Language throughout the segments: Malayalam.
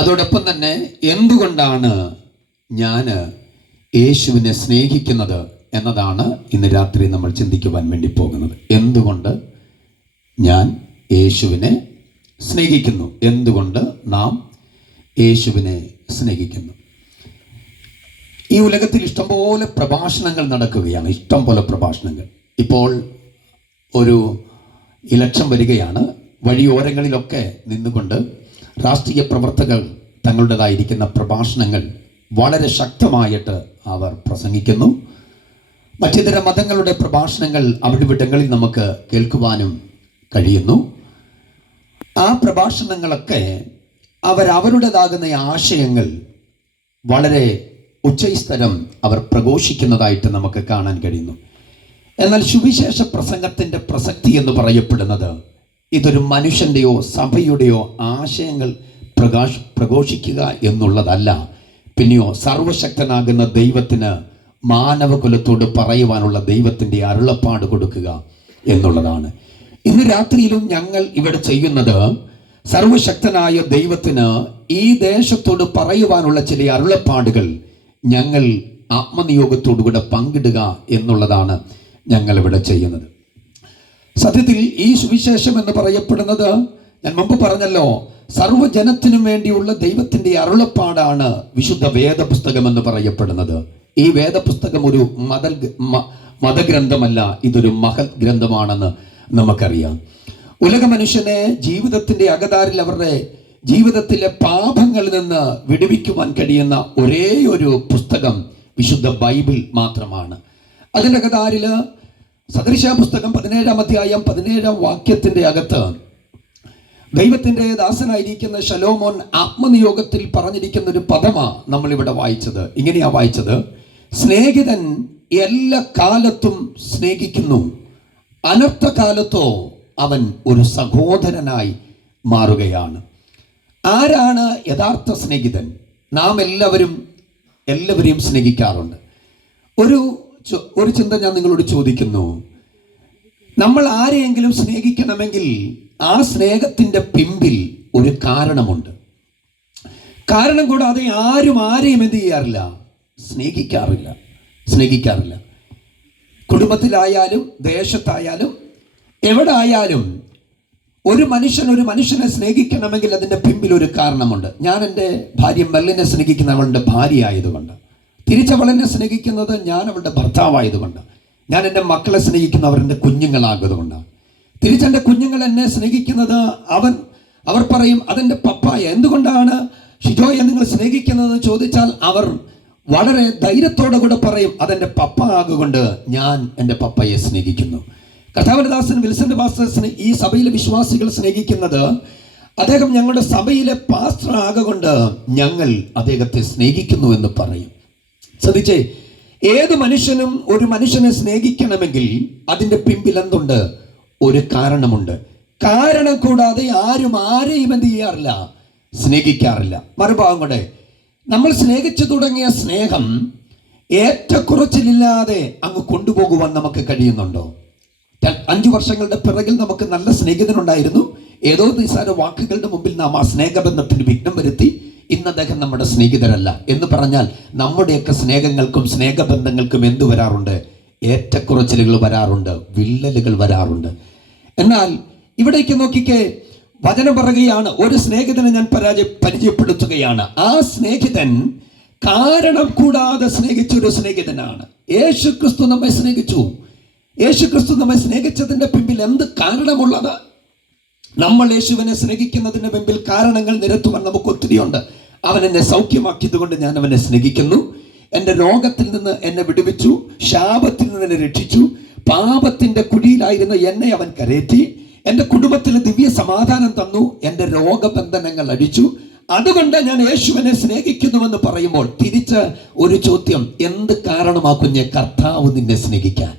അതോടൊപ്പം തന്നെ എന്തുകൊണ്ടാണ് ഞാൻ യേശുവിനെ സ്നേഹിക്കുന്നത് എന്നതാണ് ഇന്ന് രാത്രി നമ്മൾ ചിന്തിക്കുവാൻ വേണ്ടി പോകുന്നത്. എന്തുകൊണ്ട് ഞാൻ യേശുവിനെ സ്നേഹിക്കുന്നു, എന്തുകൊണ്ട് നാം യേശുവിനെ സ്നേഹിക്കുന്നു. ഈ ഉലകത്തിൽ ഇഷ്ടംപോലെ പ്രഭാഷണങ്ങൾ നടക്കുകയാണ്, ഇഷ്ടംപോലെ പ്രഭാഷണങ്ങൾ. ഇപ്പോൾ ഒരു ഇലക്ഷൻ വരികയാണ്. വഴിയോരങ്ങളിലൊക്കെ നിന്നുകൊണ്ട് രാഷ്ട്രീയ പ്രവർത്തകർ തങ്ങളുടേതായിരിക്കുന്ന പ്രഭാഷണങ്ങൾ വളരെ ശക്തമായിട്ട് അവർ പ്രസംഗിക്കുന്നു. മറ്റിതര മതങ്ങളുടെ പ്രഭാഷണങ്ങൾ അവിടെവിടങ്ങളിൽ നമുക്ക് കേൾക്കുവാനും കഴിയുന്നു. ആ പ്രഭാഷണങ്ങളൊക്കെ അവരവരുടേതാകുന്ന ആശയങ്ങൾ വളരെ ഉച്ചസ്ഥലം അവർ പ്രഘോഷിക്കുന്നതായിട്ട് നമുക്ക് കാണാൻ കഴിയുന്നു. എന്നാൽ സുവിശേഷ പ്രസംഗത്തിൻ്റെ പ്രസക്തി എന്ന് പറയപ്പെടുന്നത് ഇതൊരു മനുഷ്യൻ്റെയോ സഭയുടെയോ ആശയങ്ങൾ പ്രഘോഷിക്കുക എന്നുള്ളതല്ല, പിന്നെയോ സർവശക്തനാകുന്ന ദൈവത്തിന് മാനവകുലത്തോട് പറയുവാനുള്ള ദൈവത്തിൻ്റെ അരുളപ്പാട് കൊടുക്കുക എന്നുള്ളതാണ്. ഇന്ന് രാത്രിയിലും ഞങ്ങൾ ഇവിടെ ചെയ്യുന്നത് സർവശക്തനായ ദൈവത്തിന് ഈ ദേശത്തോട് പറയുവാനുള്ള ചില അരുളപ്പാടുകൾ ഞങ്ങൾ ആത്മനിയോഗത്തോടുകൂടെ പങ്കിടുക എന്നുള്ളതാണ് ഞങ്ങൾ ഇവിടെ ചെയ്യുന്നത്. സത്യത്തിൽ ഈ സുവിശേഷം എന്ന് പറയപ്പെടുന്നത്, ഞാൻ മുമ്പ് പറഞ്ഞല്ലോ, സർവ്വജനത്തിനും വേണ്ടിയുള്ള ദൈവത്തിൻ്റെ അരുളപ്പാടാണ് വിശുദ്ധ വേദപുസ്തകം എന്ന് പറയപ്പെടുന്നത്. ഈ വേദപുസ്തകം ഒരു മതഗ്രന്ഥമല്ല, ഇതൊരു മഹത് ഗ്രന്ഥമാണെന്ന് നമുക്കറിയാം. ഉലക മനുഷ്യനെ ജീവിതത്തിൻ്റെ അകതാരിൽ അവരുടെ ജീവിതത്തിലെ പാപങ്ങളിൽ നിന്ന് വിടുവിക്കുവാൻ കഴിയുന്ന ഒരേ ഒരു പുസ്തകം വിശുദ്ധ ബൈബിൾ മാത്രമാണ്. അതിൻ്റെ അകതാരിൽ സദൃശ പുസ്തകം 17-ാം അധ്യായം 17-ാം വാക്യത്തിൻ്റെ അകത്ത് ദൈവത്തിൻ്റെ ദാസനായിരിക്കുന്ന ശലോമോൻ ആത്മനിയോഗത്തിൽ പറഞ്ഞിരിക്കുന്ന ഒരു പദമാണ് നമ്മളിവിടെ വായിച്ചത്. ഇങ്ങനെയാണ് വായിച്ചത്: സ്നേഹിതൻ എല്ലാ കാലത്തും സ്നേഹിക്കുന്നു, അനർത്ഥകാലത്തോ അവൻ ഒരു സഹോദരനായി മാറുകയാണ്. ആരാണ് യഥാർത്ഥ സ്നേഹിതൻ? നാം എല്ലാവരെയും സ്നേഹിക്കാറുണ്ട്. ഒരു ചിന്ത ഞാൻ നിങ്ങളോട് ചോദിക്കുന്നു. നമ്മൾ ആരെയെങ്കിലും സ്നേഹിക്കണമെങ്കിൽ ആ സ്നേഹത്തിൻ്റെ പിമ്പിൽ ഒരു കാരണമുണ്ട്. കാരണം കൂടാതെ ആരെയും എന്ത് ചെയ്യാറില്ല? സ്നേഹിക്കാറില്ല. കുടുംബത്തിലായാലും ദേശത്തായാലും എവിടെ ആയാലും ഒരു മനുഷ്യനെ സ്നേഹിക്കണമെങ്കിൽ അതിൻ്റെ പിമ്പിൽ ഒരു കാരണമുണ്ട്. ഞാൻ എൻ്റെ ഭാര്യ മെല്ലിനെ സ്നേഹിക്കുന്ന അവളുടെ ഭാര്യ ആയതുകൊണ്ട്, തിരിച്ചവളെന്നെ സ്നേഹിക്കുന്നത് ഞാൻ അവളുടെ ഭർത്താവായതുകൊണ്ട്, ഞാൻ എൻ്റെ മക്കളെ സ്നേഹിക്കുന്ന അവരുടെ കുഞ്ഞുങ്ങളാകുന്നതുകൊണ്ടാണ്. തിരിച്ചെൻ്റെ കുഞ്ഞുങ്ങൾ എന്നെ സ്നേഹിക്കുന്നത് അവർ പറയും അതെൻ്റെ പപ്പായ. എന്തുകൊണ്ടാണ് ഷിജോയെ നിങ്ങൾ സ്നേഹിക്കുന്നതെന്ന് ചോദിച്ചാൽ അവർ വളരെ ധൈര്യത്തോടെ കൂടെ പറയും അതെൻ്റെ പപ്പ ആകുകൊണ്ട് ഞാൻ എൻ്റെ പപ്പയെ സ്നേഹിക്കുന്നു. കർത്താവിന്റെ ദാസൻ വിൽസന്റെ പാസ്റ്റർ ഈ സഭയിലെ വിശ്വാസികൾ സ്നേഹിക്കുന്നത് അദ്ദേഹം ഞങ്ങളുടെ സഭയിലെ പാസ്റ്റർ ആകൊണ്ട് ഞങ്ങൾ അദ്ദേഹത്തെ സ്നേഹിക്കുന്നു എന്ന് പറയും. ശ്രദ്ധിച്ചേ, ഏത് മനുഷ്യനും ഒരു മനുഷ്യനെ സ്നേഹിക്കണമെങ്കിൽ അതിൻ്റെ പിമ്പിൽ എന്തുണ്ട്? ഒരു കാരണമുണ്ട്. കാരണം കൂടാതെ ആരെയും എന്ത് ചെയ്യാറില്ല? സ്നേഹിക്കാറില്ല. മറുഭാഗം കൂടെ, നമ്മൾ സ്നേഹിച്ചു തുടങ്ങിയ സ്നേഹം ഏറ്റക്കുറച്ചിലില്ലാതെ അങ്ങ് കൊണ്ടുപോകുവാൻ നമുക്ക് കഴിയുന്നുണ്ടോ? 5 വർഷങ്ങളുടെ പിറകിൽ നമുക്ക് നല്ല സ്നേഹിതനുണ്ടായിരുന്നു. ഏതോ നിസ്സാര വാക്കുകളുടെ മുമ്പിൽ നാം ആ സ്നേഹബന്ധത്തിന് വിഘ്നം വരുത്തി. ഇന്ന് അദ്ദേഹം നമ്മുടെ സ്നേഹിതരല്ല എന്ന് പറഞ്ഞാൽ നമ്മുടെയൊക്കെ സ്നേഹങ്ങൾക്കും സ്നേഹബന്ധങ്ങൾക്കും എന്തു വരാറുണ്ട്? ഏറ്റക്കുറച്ചിലുകൾ വരാറുണ്ട്, വിള്ളലുകൾ വരാറുണ്ട്. എന്നാൽ ഇവിടേക്ക് നോക്കിക്കേ, വചനം പറയുകയാണ്, ഒരു സ്നേഹിതനെ ഞാൻ പരിചയപ്പെടുത്തുകയാണ്. ആ സ്നേഹിതൻ കാരണം കൂടാതെ സ്നേഹിച്ചൊരു സ്നേഹിതനാണ്. യേശുക്രിസ്തു നമ്മെ സ്നേഹിച്ചു. യേശുക്രിസ്തു നമ്മെ സ്നേഹിച്ചതിൻ്റെ പിമ്പിൽ എന്ത് കാരണമുള്ളത്? നമ്മൾ യേശുവിനെ സ്നേഹിക്കുന്നതിൻ്റെ പിമ്പിൽ കാരണങ്ങൾ നിരത്തുവാൻ നമുക്ക് ഒത്തിരിയുണ്ട്. അവൻ എന്നെ സൗഖ്യമാക്കിയത് കൊണ്ട് ഞാൻ അവനെ സ്നേഹിക്കുന്നു. എൻ്റെ രോഗത്തിൽ നിന്ന് എന്നെ വിടുവിച്ചു, ശാപത്തിൽ നിന്ന് എന്നെ രക്ഷിച്ചു, പാപത്തിൻ്റെ കുഴിയിലായിരുന്ന എന്നെ അവൻ കരേറ്റി, എൻ്റെ കുടുംബത്തിൽ ദിവ്യ സമാധാനം തന്നു, എൻ്റെ രോഗബന്ധനങ്ങൾ അടിച്ചു. അതുകൊണ്ട് ഞാൻ യേശുവിനെ സ്നേഹിക്കുന്നുവെന്ന് പറയുമ്പോൾ തിരിച്ച് ഒരു ചോദ്യം: എന്ത് കാരണമാക്കുഞ്ഞെ കർത്താവ് നിന്നെ സ്നേഹിക്കാൻ?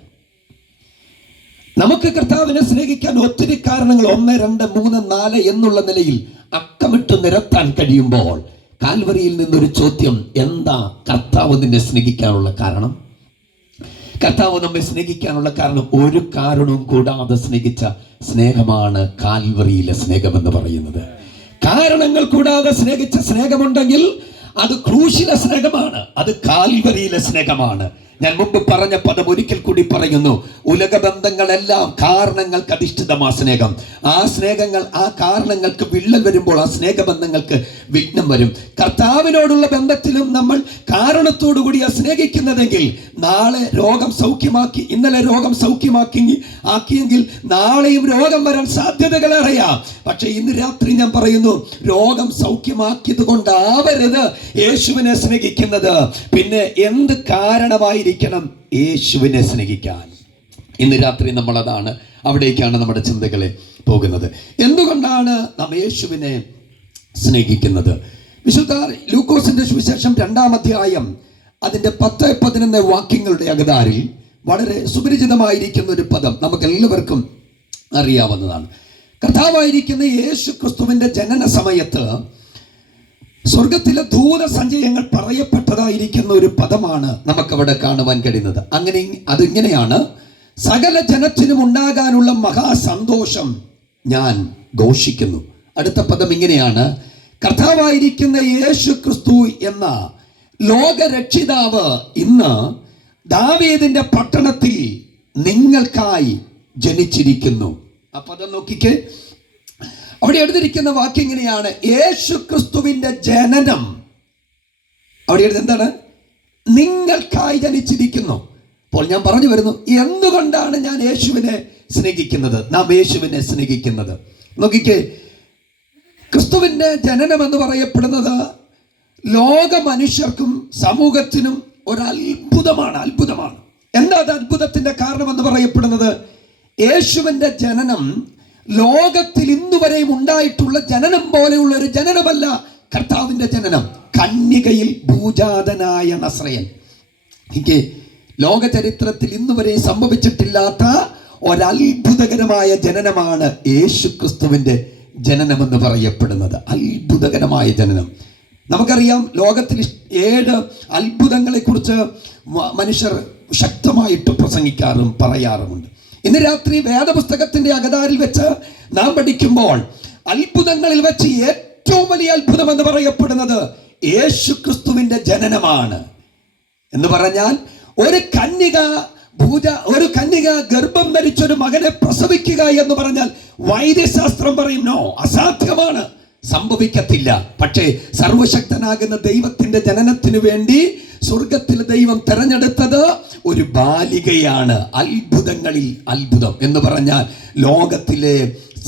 നമുക്ക് കർത്താവിനെ സ്നേഹിക്കാൻ ഒത്തിരി കാരണങ്ങൾ 1, 2, 3, 4 എന്നുള്ള നിലയിൽ അക്കമിട്ട് നിരത്താൻ കഴിയുമ്പോൾ കാൽവരിയിൽ നിന്നൊരു ചോദ്യം: എന്താ കർത്താവ് നിന്നെ സ്നേഹിക്കാനുള്ള കാരണം? കർത്താവ് നമ്മെ സ്നേഹിക്കാനുള്ള കാരണം ഒരു കാരണവും കൂടാതെ സ്നേഹിച്ച സ്നേഹമാണ് കാൽവറിയിലെ സ്നേഹമെന്ന് പറയുന്നത്. കാരണങ്ങൾ കൂടാതെ സ്നേഹിച്ച സ്നേഹമുണ്ടെങ്കിൽ അത് ക്രൂശിലെ സ്നേഹമാണ്, അത് കാൽവരിയിലെ സ്നേഹമാണ്. ഞാൻ മുമ്പ് പറഞ്ഞ പദം ഒരിക്കൽ കൂടി പറയുന്നു. ഉലകബന്ധങ്ങളെല്ലാം കാരണങ്ങൾക്ക് അധിഷ്ഠിതമാ സ്നേഹം. ആ സ്നേഹങ്ങൾ, ആ കാരണങ്ങൾക്ക് വിള്ളൽ വരുമ്പോൾ ആ സ്നേഹബന്ധങ്ങൾക്ക് വിഘ്നം വരും. കർത്താവിനോടുള്ള ബന്ധത്തിലും നമ്മൾ കാരണത്തോടു കൂടിയാ സ്നേഹിക്കുന്നതെങ്കിൽ നാളെ രോഗം സൗഖ്യമാക്കി, ഇന്നലെ രോഗം ആക്കിയെങ്കിൽ നാളെയും രോഗം വരാൻ സാധ്യതകളേറെയാ. പക്ഷെ ഇന്ന് രാത്രി ഞാൻ പറയുന്നു, രോഗം സൗഖ്യമാക്കിയത് കൊണ്ടാവരുത് യേശുവിനെ സ്നേഹിക്കുന്നത്. പിന്നെ എന്ത് കാരണമായിരിക്കണം യേശുവിനെ സ്നേഹിക്കാൻ? ഇന്ന് രാത്രി നമ്മൾ അവിടേക്കാണ് നമ്മുടെ ചിന്തകളെ പോകുന്നത്. എന്തുകൊണ്ടാണ് നാം യേശുവിനെ സ്നേഹിക്കുന്നത്? വിശുദ്ധ ലൂക്കോസിന്റെ സുവിശേഷം 2-ാം അധ്യായം അതിന്റെ 10-11 വാക്യങ്ങളുടെ അകതാരിൽ വളരെ സുപരിചിതമായിരിക്കുന്ന ഒരു പദം നമുക്ക് എല്ലാവർക്കും അറിയാവുന്നതാണ്. കർത്താവായിരിക്കുന്ന യേശു ക്രിസ്തുവിന്റെ ജനന സമയത്ത് സ്വർഗത്തിലെ ദൂതസഞ്ചയങ്ങൾ പറയപ്പെട്ടതായിരിക്കുന്ന ഒരു പദമാണ് നമുക്കവിടെ കാണുവാൻ കഴിയുന്നത്. അതിങ്ങനെയാണ്: സകല ജനത്തിനും ഉണ്ടാകാനുള്ള മഹാസന്തോഷം ഞാൻ ഘോഷിക്കുന്നു. അടുത്ത പദം ഇങ്ങനെയാണ്: കർത്താവായിരിക്കുന്ന യേശു ക്രിസ്തു എന്ന ലോകരക്ഷിതാവ് ഇന്ന് ദാവീദിന്റെ പട്ടണത്തിൽ നിങ്ങൾക്കായി ജനിച്ചിരിക്കുന്നു. ആ പദം നോക്കിക്കേ, അവിടെ എഴുതിയിരിക്കുന്ന വാക്യം ഇങ്ങനെയാണ്: യേശു ക്രിസ്തുവിന്റെ ജനനം. അവിടെ എഴുതി എന്താണ്? നിങ്ങൾക്കായി ജനിച്ചിരിക്കുന്നു. അപ്പോൾ ഞാൻ പറഞ്ഞു വരുന്നു, എന്തുകൊണ്ടാണ് ഞാൻ യേശുവിനെ സ്നേഹിക്കുന്നത്, നാം യേശുവിനെ സ്നേഹിക്കുന്നത്? നോക്കിക്കേ, ക്രിസ്തുവിന്റെ ജനനം എന്ന് പറയപ്പെടുന്നത് ലോക മനുഷ്യർക്കും സമൂഹത്തിനും ഒരു അത്ഭുതമാണ്. എന്താ അത് അത്ഭുതത്തിന്റെ കാരണം എന്ന് പറയപ്പെടുന്നത്? യേശുവിന്റെ ജനനം ലോകത്തിൽ ഇന്നുവരെയും ഉണ്ടായിട്ടുള്ള ജനനം പോലെയുള്ള ഒരു ജനനമല്ല കർത്താവിന്റെ ജനനം. കന്യകയിൽ ഭൂജാതനായ നസ്രയൻ. ലോക ചരിത്രത്തിൽ ഇന്നുവരെ സംഭവിച്ചിട്ടില്ലാത്ത ഒരത്ഭുതകരമായ ജനനമാണ് യേശു ക്രിസ്തുവിന്റെ ജനനമെന്ന് പറയപ്പെടുന്നത്. അത്ഭുതകരമായ ജനനം. നമുക്കറിയാം, ലോകത്തിൽ 7 അത്ഭുതങ്ങളെ കുറിച്ച് മനുഷ്യർ ശക്തമായിട്ട് പ്രസംഗിക്കാറും പറയാറുമുണ്ട്. ഇന്ന് രാത്രി വേദപുസ്തകത്തിന്റെ അകതാരിൽ വെച്ച് നാം പഠിക്കുമ്പോൾ അത്ഭുതങ്ങളിൽ വെച്ച് ഏറ്റവും വലിയ അത്ഭുതം എന്ന് പറയപ്പെടുന്നത് യേശു ക്രിസ്തുവിന്റെ ജനനമാണ്. എന്ന് പറഞ്ഞാൽ ഒരു കന്യക ഗർഭം ധരിച്ചൊരു മകനെ പ്രസവിക്കുക എന്ന് പറഞ്ഞാൽ വൈദ്യശാസ്ത്രം പറയും നോ, അസാധ്യമാണ്, സംഭവിക്കത്തില്ല. പക്ഷേ സർവശക്തനാകുന്ന ദൈവത്തിന്റെ ജനനത്തിനു വേണ്ടി സ്വർഗത്തിൽ ദൈവം തെരഞ്ഞെടുത്തത് ഒരു ബാലികയാണ്. അത്ഭുതങ്ങളിൽ അത്ഭുതം എന്ന് പറഞ്ഞാൽ ലോകത്തിലെ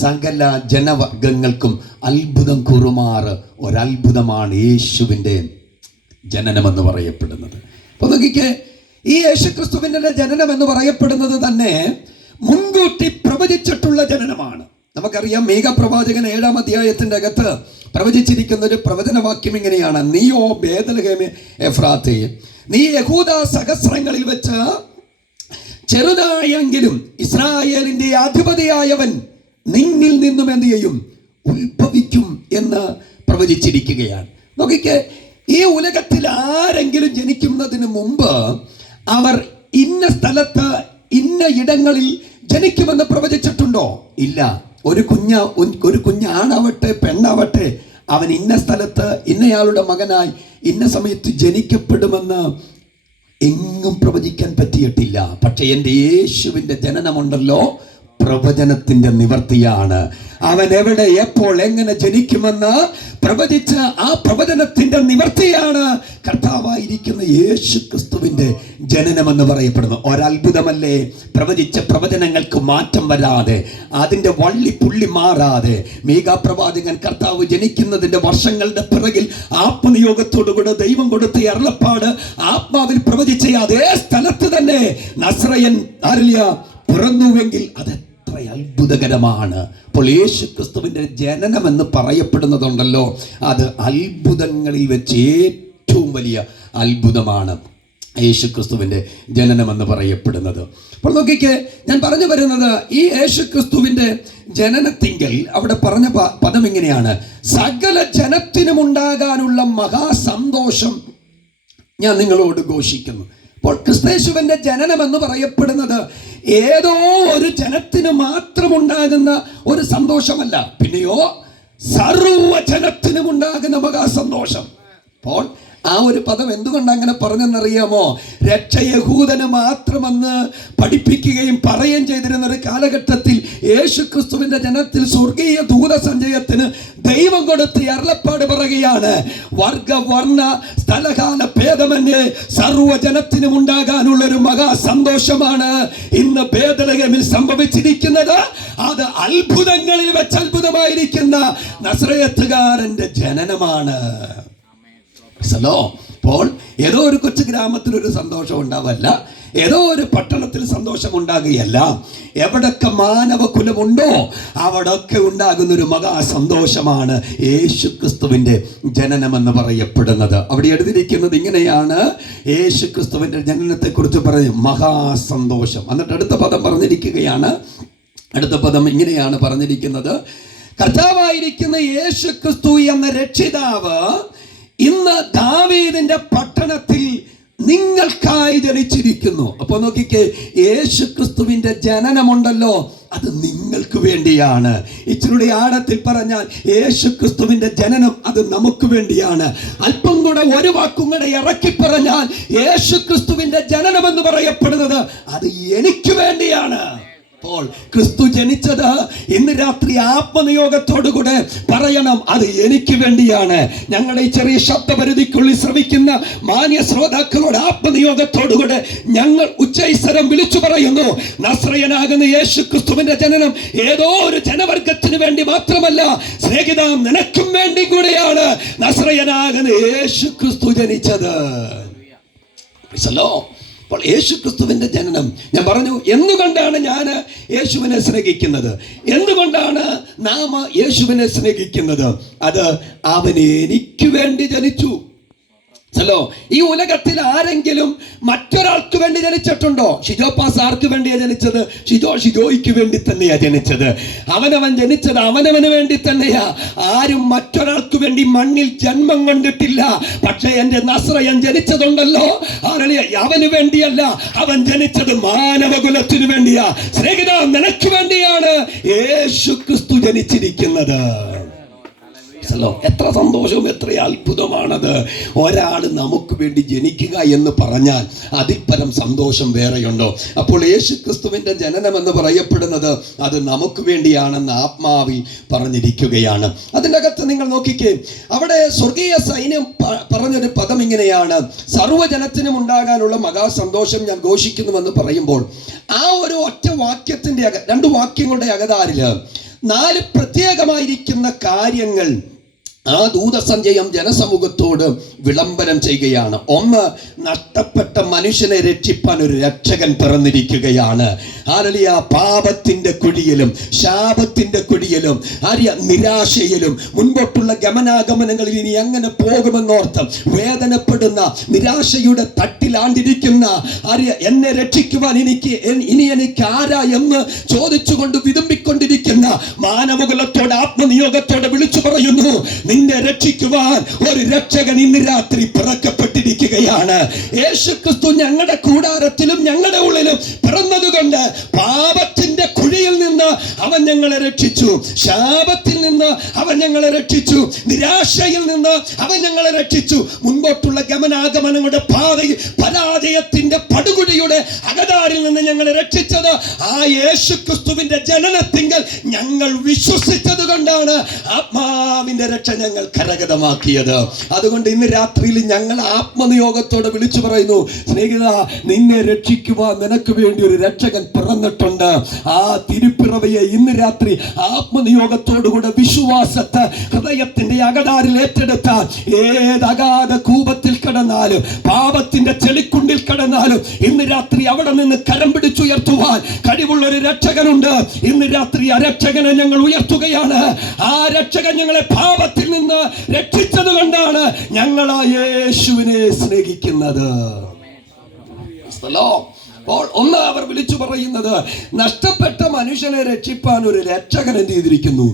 സകല ജനവർഗങ്ങൾക്കും അത്ഭുതം കുറുമാറ് ഒരത്ഭുതമാണ് യേശുവിൻ്റെ ജനനമെന്ന് പറയപ്പെടുന്നത്. അപ്പൊ നോക്കിക്കേ, ഈ യേശുക്രിസ്തുവിന്റെ ജനനം എന്ന് പറയപ്പെടുന്നത് തന്നെ മുൻകൂട്ടി പ്രവചിച്ചിട്ടുള്ള ജനനമാണ്. നമുക്കറിയാം, മീക പ്രവാചകൻ 7-ാം അധ്യായത്തിന്റെ അകത്ത് പ്രവചിച്ചിരിക്കുന്ന ഒരു പ്രവചനവാക്യം ഇങ്ങനെയാണ്: നീയോ ബേത്ലഹേമേ എഫ്രാത്തേ, നീ യഹൂദ സഹസ്രങ്ങളിൽ വെച്ച് ചെറുതായെങ്കിലും ഇസ്രായേലിന്റെ അധിപതിയായവൻ നിന്നിൽ നിന്നും എന്ത് ചെയ്യും? ഉത്ഭവിക്കും എന്ന് പ്രവചിച്ചിരിക്കുകയാണ്. നോക്കിക്കേ, ഈ ഉലകത്തിൽ ആരെങ്കിലും ജനിക്കുന്നതിന് മുമ്പ് അവർ ഇന്ന സ്ഥലത്ത് ഇന്ന ഇടങ്ങളിൽ ജനിക്കുമെന്ന് പ്രവചിച്ചിട്ടുണ്ടോ? ഇല്ല. ഒരു കുഞ്ഞാണാവട്ടെ പെണ്ണാവട്ടെ, അവൻ ഇന്ന സ്ഥലത്ത് ഇന്നയാളുടെ മകനായി ഇന്ന സമയത്ത് ജനിക്കപ്പെടുമെന്ന് എങ്ങും പ്രവചിക്കാൻ പറ്റിയിട്ടില്ല. പക്ഷെ എൻ്റെ യേശുവിൻ്റെ ജനനമുണ്ടല്ലോ, പ്രവചനത്തിന്റെ നിവർത്തിയാണ്. അവൻ എവിടെ, എപ്പോൾ, എങ്ങനെ ജനിക്കുമെന്ന് പ്രവചിച്ച ആ പ്രവചനത്തിന്റെ നിവർത്തിയാണ് കർത്താവായിരിക്കുന്ന യേശു ക്രിസ്തുവിന്റെ ജനനമെന്ന് പറയപ്പെടുന്നു. ഒരത്ഭുതമല്ലേ? പ്രവചിച്ച പ്രവചനങ്ങൾക്ക് മാറ്റം വരാതെ, അതിന്റെ പുള്ളി മാറാതെ, മീകാ പ്രവാചകൻ കർത്താവ് ജനിക്കുന്നതിന്റെ വർഷങ്ങളുടെ പിറകിൽ ആത്മനിയോഗത്തോടുകൂടെ ദൈവം കൊടുത്ത അരുളപ്പാട് ആത്മാവിൽ പ്രവചിച്ച അതേ സ്ഥലത്ത് തന്നെ നസ്രയൻ പിറന്നുവെങ്കിൽ അത് അത്ഭുതകരമാണ്. അപ്പോൾ യേശു ക്രിസ്തുവിന്റെ ജനനം എന്ന് പറയപ്പെടുന്നതുണ്ടല്ലോ, അത് അത്ഭുതങ്ങളിൽ വെച്ച് ഏറ്റവും വലിയ അത്ഭുതമാണ് യേശു ക്രിസ്തുവിന്റെ ജനനം എന്ന് പറയപ്പെടുന്നത്. അപ്പോൾ നോക്കിക്കേ, ഞാൻ പറഞ്ഞു വരുന്നത് ഈ യേശു ക്രിസ്തുവിന്റെ ജനനത്തിങ്കൽ അവിടെ പറഞ്ഞ പദം ഇങ്ങനെയാണ്: സകല ജനത്തിനും ഉണ്ടാകാനുള്ള മഹാസന്തോഷം ഞാൻ നിങ്ങളോട് ഘോഷിക്കുന്നു. അപ്പോൾ ക്രിസ്തേശുവിന്റെ ജനനം എന്ന് പറയപ്പെടുന്നത് ഏതോ ഒരു ജനത്തിന് മാത്രമുണ്ടാകുന്ന ഒരു സന്തോഷമല്ല, പിന്നെയോ സർവ്വജനത്തിനും ഉണ്ടാകുന്ന മഹാസന്തോഷം. അപ്പോൾ ആ ഒരു പദം എന്തുകൊണ്ട് അങ്ങനെ പറഞ്ഞെന്നറിയാമോ? രക്ഷ യഹൂദന് മാത്രമെന്ന് പഠിപ്പിക്കുകയും പറയുകയും ചെയ്തിരുന്ന ഒരു കാലഘട്ടത്തിൽ യേശുക്രിസ്തുവിന്റെ ജനത്തിൽ സ്വർഗീയ ദൂതസഞ്ചയത്തിന് ദൈവം കൊടുത്ത് അരുളപ്പാട് പറയുകയാണ്, വർഗ വർണ്ണ സ്ഥലകാല ഭേദമന്യേ സർവ്വജനത്തിനും ഉണ്ടാകാനുള്ളൊരു മഹാസന്തോഷമാണ് ഇന്ന് ബേത്ലഹേമിൽ സംഭവിച്ചിരിക്കുന്നത്. അത് അത്ഭുതങ്ങളിൽ വെച്ച് അത്ഭുതമായിരിക്കുന്ന നസറേത്തുകാരന്റെ ജനനമാണ്. അപ്പോൾ ഏതോ ഒരു കൊച്ചു ഗ്രാമത്തിൽ ഒരു സന്തോഷം ഉണ്ടാവല്ല, ഏതോ ഒരു പട്ടണത്തിൽ സന്തോഷം ഉണ്ടാകുകയല്ല. എവിടൊക്കെ മാനവകുലമുണ്ടോ അവിടൊക്കെ ഉണ്ടാകുന്ന ഒരു മഹാസന്തോഷമാണ് യേശുക്രിസ്തുവിന്റെ ജനനമെന്ന് പറയപ്പെടുന്നത്. അവിടെ എഴുതിയിരിക്കുന്നത് ഇങ്ങനെയാണ്, യേശുക്രിസ്തുവിന്റെ ജനനത്തെ കുറിച്ച് പറയും മഹാസന്തോഷം. എന്നിട്ട് അടുത്ത പദം പറഞ്ഞിരിക്കുകയാണ്, അടുത്ത പദം ഇങ്ങനെയാണ് പറഞ്ഞിരിക്കുന്നത്, കർത്താവായിരിക്കുന്ന യേശുക്രിസ്തു എന്ന രക്ഷിതാവ് ഇന്ന് ദാവീദിന്റെ പട്ടണത്തിൽ നിങ്ങൾക്കായി ജനിച്ചിരിക്കുന്നു. അപ്പൊ നോക്കിക്കേ, യേശുക്രിസ്തുവിന്റെ ജനനമുണ്ടല്ലോ, അത് നിങ്ങൾക്ക് വേണ്ടിയാണ്. ഇച്ചിരി ആഴത്തിൽ പറഞ്ഞാൽ യേശുക്രിസ്തുവിന്റെ ജനനം അത് നമുക്ക് വേണ്ടിയാണ്. അല്പം കൂടെ ഒരു വാക്കും കൂടെ ഇറക്കി പറഞ്ഞാൽ യേശുക്രിസ്തുവിന്റെ ജനനം എന്ന് പറയപ്പെടുന്നത് അത് എനിക്ക് വേണ്ടിയാണ്. അപ്പോൾ ക്രിസ്തു ജനിച്ചത് ഇന്ന് രാത്രി ആത്മനിയോഗത്തോടുകൂടെ പറയണം, അത് എനിക്ക് വേണ്ടിയാണ്. ഞങ്ങളുടെ ഈ ചെറിയ ശബ്ദപരിധിക്കുള്ളിൽ ശ്രമിക്കുന്ന മാന്യ ശ്രോതാക്കളോട് ആത്മനിയോഗത്തോടുകൂടെ ഞങ്ങൾ ഉച്ചൈസ്വരം വിളിച്ചു പറയുന്നു, നസ്രയനാകുന്ന യേശു ക്രിസ്തുവിന്റെ ജനനം ഏതോ ഒരു ജനവർഗത്തിന് വേണ്ടി മാത്രമല്ല, സ്നേഹിത നിനക്കും വേണ്ടി കൂടെയാണ് നസ്രയനാകുന്ന യേശു ക്രിസ്തു ജനിച്ചത്. അപ്പോൾ യേശുക്രിസ്തുവിന്റെ ജനനം, ഞാൻ പറഞ്ഞു എന്തുകൊണ്ടാണ് ഞാൻ യേശുവിനെ സ്നേഹിക്കുന്നത്, എന്തുകൊണ്ടാണ് നാം യേശുവിനെ സ്നേഹിക്കുന്നത്? അത് അവൻ എനിക്ക് വേണ്ടി ജനിച്ചു. ഈ ഉലകത്തിൽ ആരെങ്കിലും മറ്റൊരാൾക്ക് വേണ്ടി ജനിച്ചിട്ടുണ്ടോ? ഷിജോ പാസ് ആർക്ക് വേണ്ടിയാ ജനിച്ചത്? ഷിജോയ്ക്ക് വേണ്ടി തന്നെയാ ജനിച്ചത്. അവനവൻ ജനിച്ചത് അവനവന് വേണ്ടി തന്നെയാ. ആരും മറ്റൊരാൾക്ക് വേണ്ടി മണ്ണിൽ ജന്മം കൊണ്ടിട്ടില്ല. പക്ഷെ എന്റെ നസ്രയൻ ജനിച്ചതുണ്ടല്ലോ, അവന് വേണ്ടിയല്ല, അവൻ ജനിച്ചത് മാനവകുലത്തിന് വേണ്ടിയാ. സ്നേഹിത, നിനക്ക് വേണ്ടിയാണ് യേശു ക്രിസ്തു ജനിച്ചിരിക്കുന്നത്. എത്ര സന്തോഷവും എത്ര അത്ഭുതമാണത്. ഒരാൾ നമുക്ക് വേണ്ടി ജനിക്കുക എന്ന് പറഞ്ഞാൽ അതിൽ പരം സന്തോഷം വേറെയുണ്ടോ? അപ്പോൾ യേശു ക്രിസ്തുവിന്റെ ജനനം എന്ന് പറയപ്പെടുന്നത് അത് നമുക്ക് വേണ്ടിയാണെന്ന് ആത്മാവിൽ പറഞ്ഞിരിക്കുകയാണ്. അതിൻ്റെ അകത്ത് നിങ്ങൾ നോക്കിക്കേ, അവിടെ സ്വർഗീയ സൈന്യം പറഞ്ഞൊരു പദം ഇങ്ങനെയാണ്, സർവ്വജനത്തിനും ഉണ്ടാകാനുള്ള മഹാസന്തോഷം ഞാൻ ഘോഷിക്കുന്നുവെന്ന് പറയുമ്പോൾ ആ ഒരു ഒറ്റ വാക്യത്തിന്റെ രണ്ട് വാക്യങ്ങളുടെ അകതാരില് 4 പ്രത്യേകമായിരിക്കുന്ന കാര്യങ്ങൾ ആ ദൂതസഞ്ചയം ജനസമൂഹത്തോട് വിളംബരം ചെയ്യുകയാണ്. ഒന്ന്, നഷ്ടപ്പെട്ട മനുഷ്യനെ രക്ഷിപ്പാൻ ഒരു രക്ഷകൻ പിറന്നിരിക്കുകയാണ്. ഹല്ലേലൂയ. പാപത്തിന്റെ കുഴിയിലും ശാപത്തിന്റെ കുഴിയിലും നിരാശയിലും മുൻപോട്ടുള്ള ഗമനാഗമനങ്ങളിൽ ഇനി എങ്ങനെ പോകുമെന്നോർത്ത് വേദനപ്പെടുന്ന, നിരാശയുടെ തട്ടിലാണ്ടിരിക്കുന്ന, എന്നെ രക്ഷിക്കുവാൻ ഇനി എനിക്ക് ആരാ എന്ന് ചോദിച്ചുകൊണ്ട് വിതുമ്പിക്കൊണ്ടിരിക്കുന്ന മാനവകുലത്തോട് ആത്മനിയോഗത്തോടെ വിളിച്ചു പറയുന്നു, നിന്നെ രക്ഷിക്കുവാൻ ഒരു രക്ഷകൻ ഇന്ന് രാത്രി പിറക്കപ്പെട്ടിരിക്കുകയാണ്. യേശുക്രിസ്തു ഞങ്ങളുടെ കൂടാരത്തിലും ഞങ്ങളുടെ ഉള്ളിലും പിറന്നതുകൊണ്ട് പാപത്തിന്റെ കുഴിയിൽ നിന്ന് അവൻ ഞങ്ങളെ രക്ഷിച്ചു, ശാപത്തിൽ നിന്ന് അവൻ ഞങ്ങളെ രക്ഷിച്ചു, നിരാശയിൽ നിന്ന് അവൻ ഞങ്ങളെ രക്ഷിച്ചു. മുൻപോട്ടുള്ള ഗമനാഗമനങ്ങളുടെ പാതയിൽ പരാജയത്തിന്റെ പടുകുഴിയുടെ അകതാരിൽ നിന്ന് ഞങ്ങളെ രക്ഷിച്ചത് ആ യേശുക്രിസ്തുവിന്റെ ജനനത്തിങ്കൽ ഞങ്ങൾ വിശ്വസിച്ചത് കൊണ്ടാണ് ആത്മാവിന്റെ രക്ഷ ഞങ്ങൾ കരഗതമാക്കിയത്. അതുകൊണ്ട് ഇന്ന് രാത്രിയിൽ ഞങ്ങൾ ആത്മനിയോഗത്തോടെ വിളിച്ചു പറയുന്നു, സ്നേഹിത, നിന്നെ രക്ഷിക്കുവാൻ നിനക്ക് വേണ്ടി ഒരു രക്ഷകൻ പിറന്നിട്ടുണ്ട്. ആ തിരുപ്പിറവയെ ഇന്ന് രാത്രി ആത്മനിയോഗത്തോടുകൂടെ വിശ്വാസത്തെ ഹൃദയത്തിന്റെ അകതാരിൽ ഏറ്റെടുത്ത, ഏതകാത കൂപത്തിൽ കിടന്നാലും പാപത്തിന്റെ ചെളിക്കുണ്ടിൽ കിടന്നാലും ഇന്ന് രാത്രി അവിടെ നിന്ന് കരം പിടിച്ചുയർത്തുവാൻ കഴിവുള്ള ഒരു രക്ഷകനുണ്ട്. ഇന്ന് രാത്രി ആ രക്ഷകനെ ഞങ്ങൾ ഉയർത്തുകയാണ്. ആ രക്ഷകൻ ഞങ്ങളെ പാപത്തിൽ നിന്ന് രക്ഷിച്ചത് കൊണ്ടാണ് ഞങ്ങൾ ആ യേശുവിനെ സ്നേഹിക്കുന്നത്. അപ്പോൾ ഒന്ന്, അവർ വിളിച്ചു പറയുന്നത് നഷ്ടപ്പെട്ട മനുഷ്യനെ രക്ഷിപ്പാൻ ഒരു രക്ഷകൻ എന്ത് ചെയ്തിരിക്കുന്നു?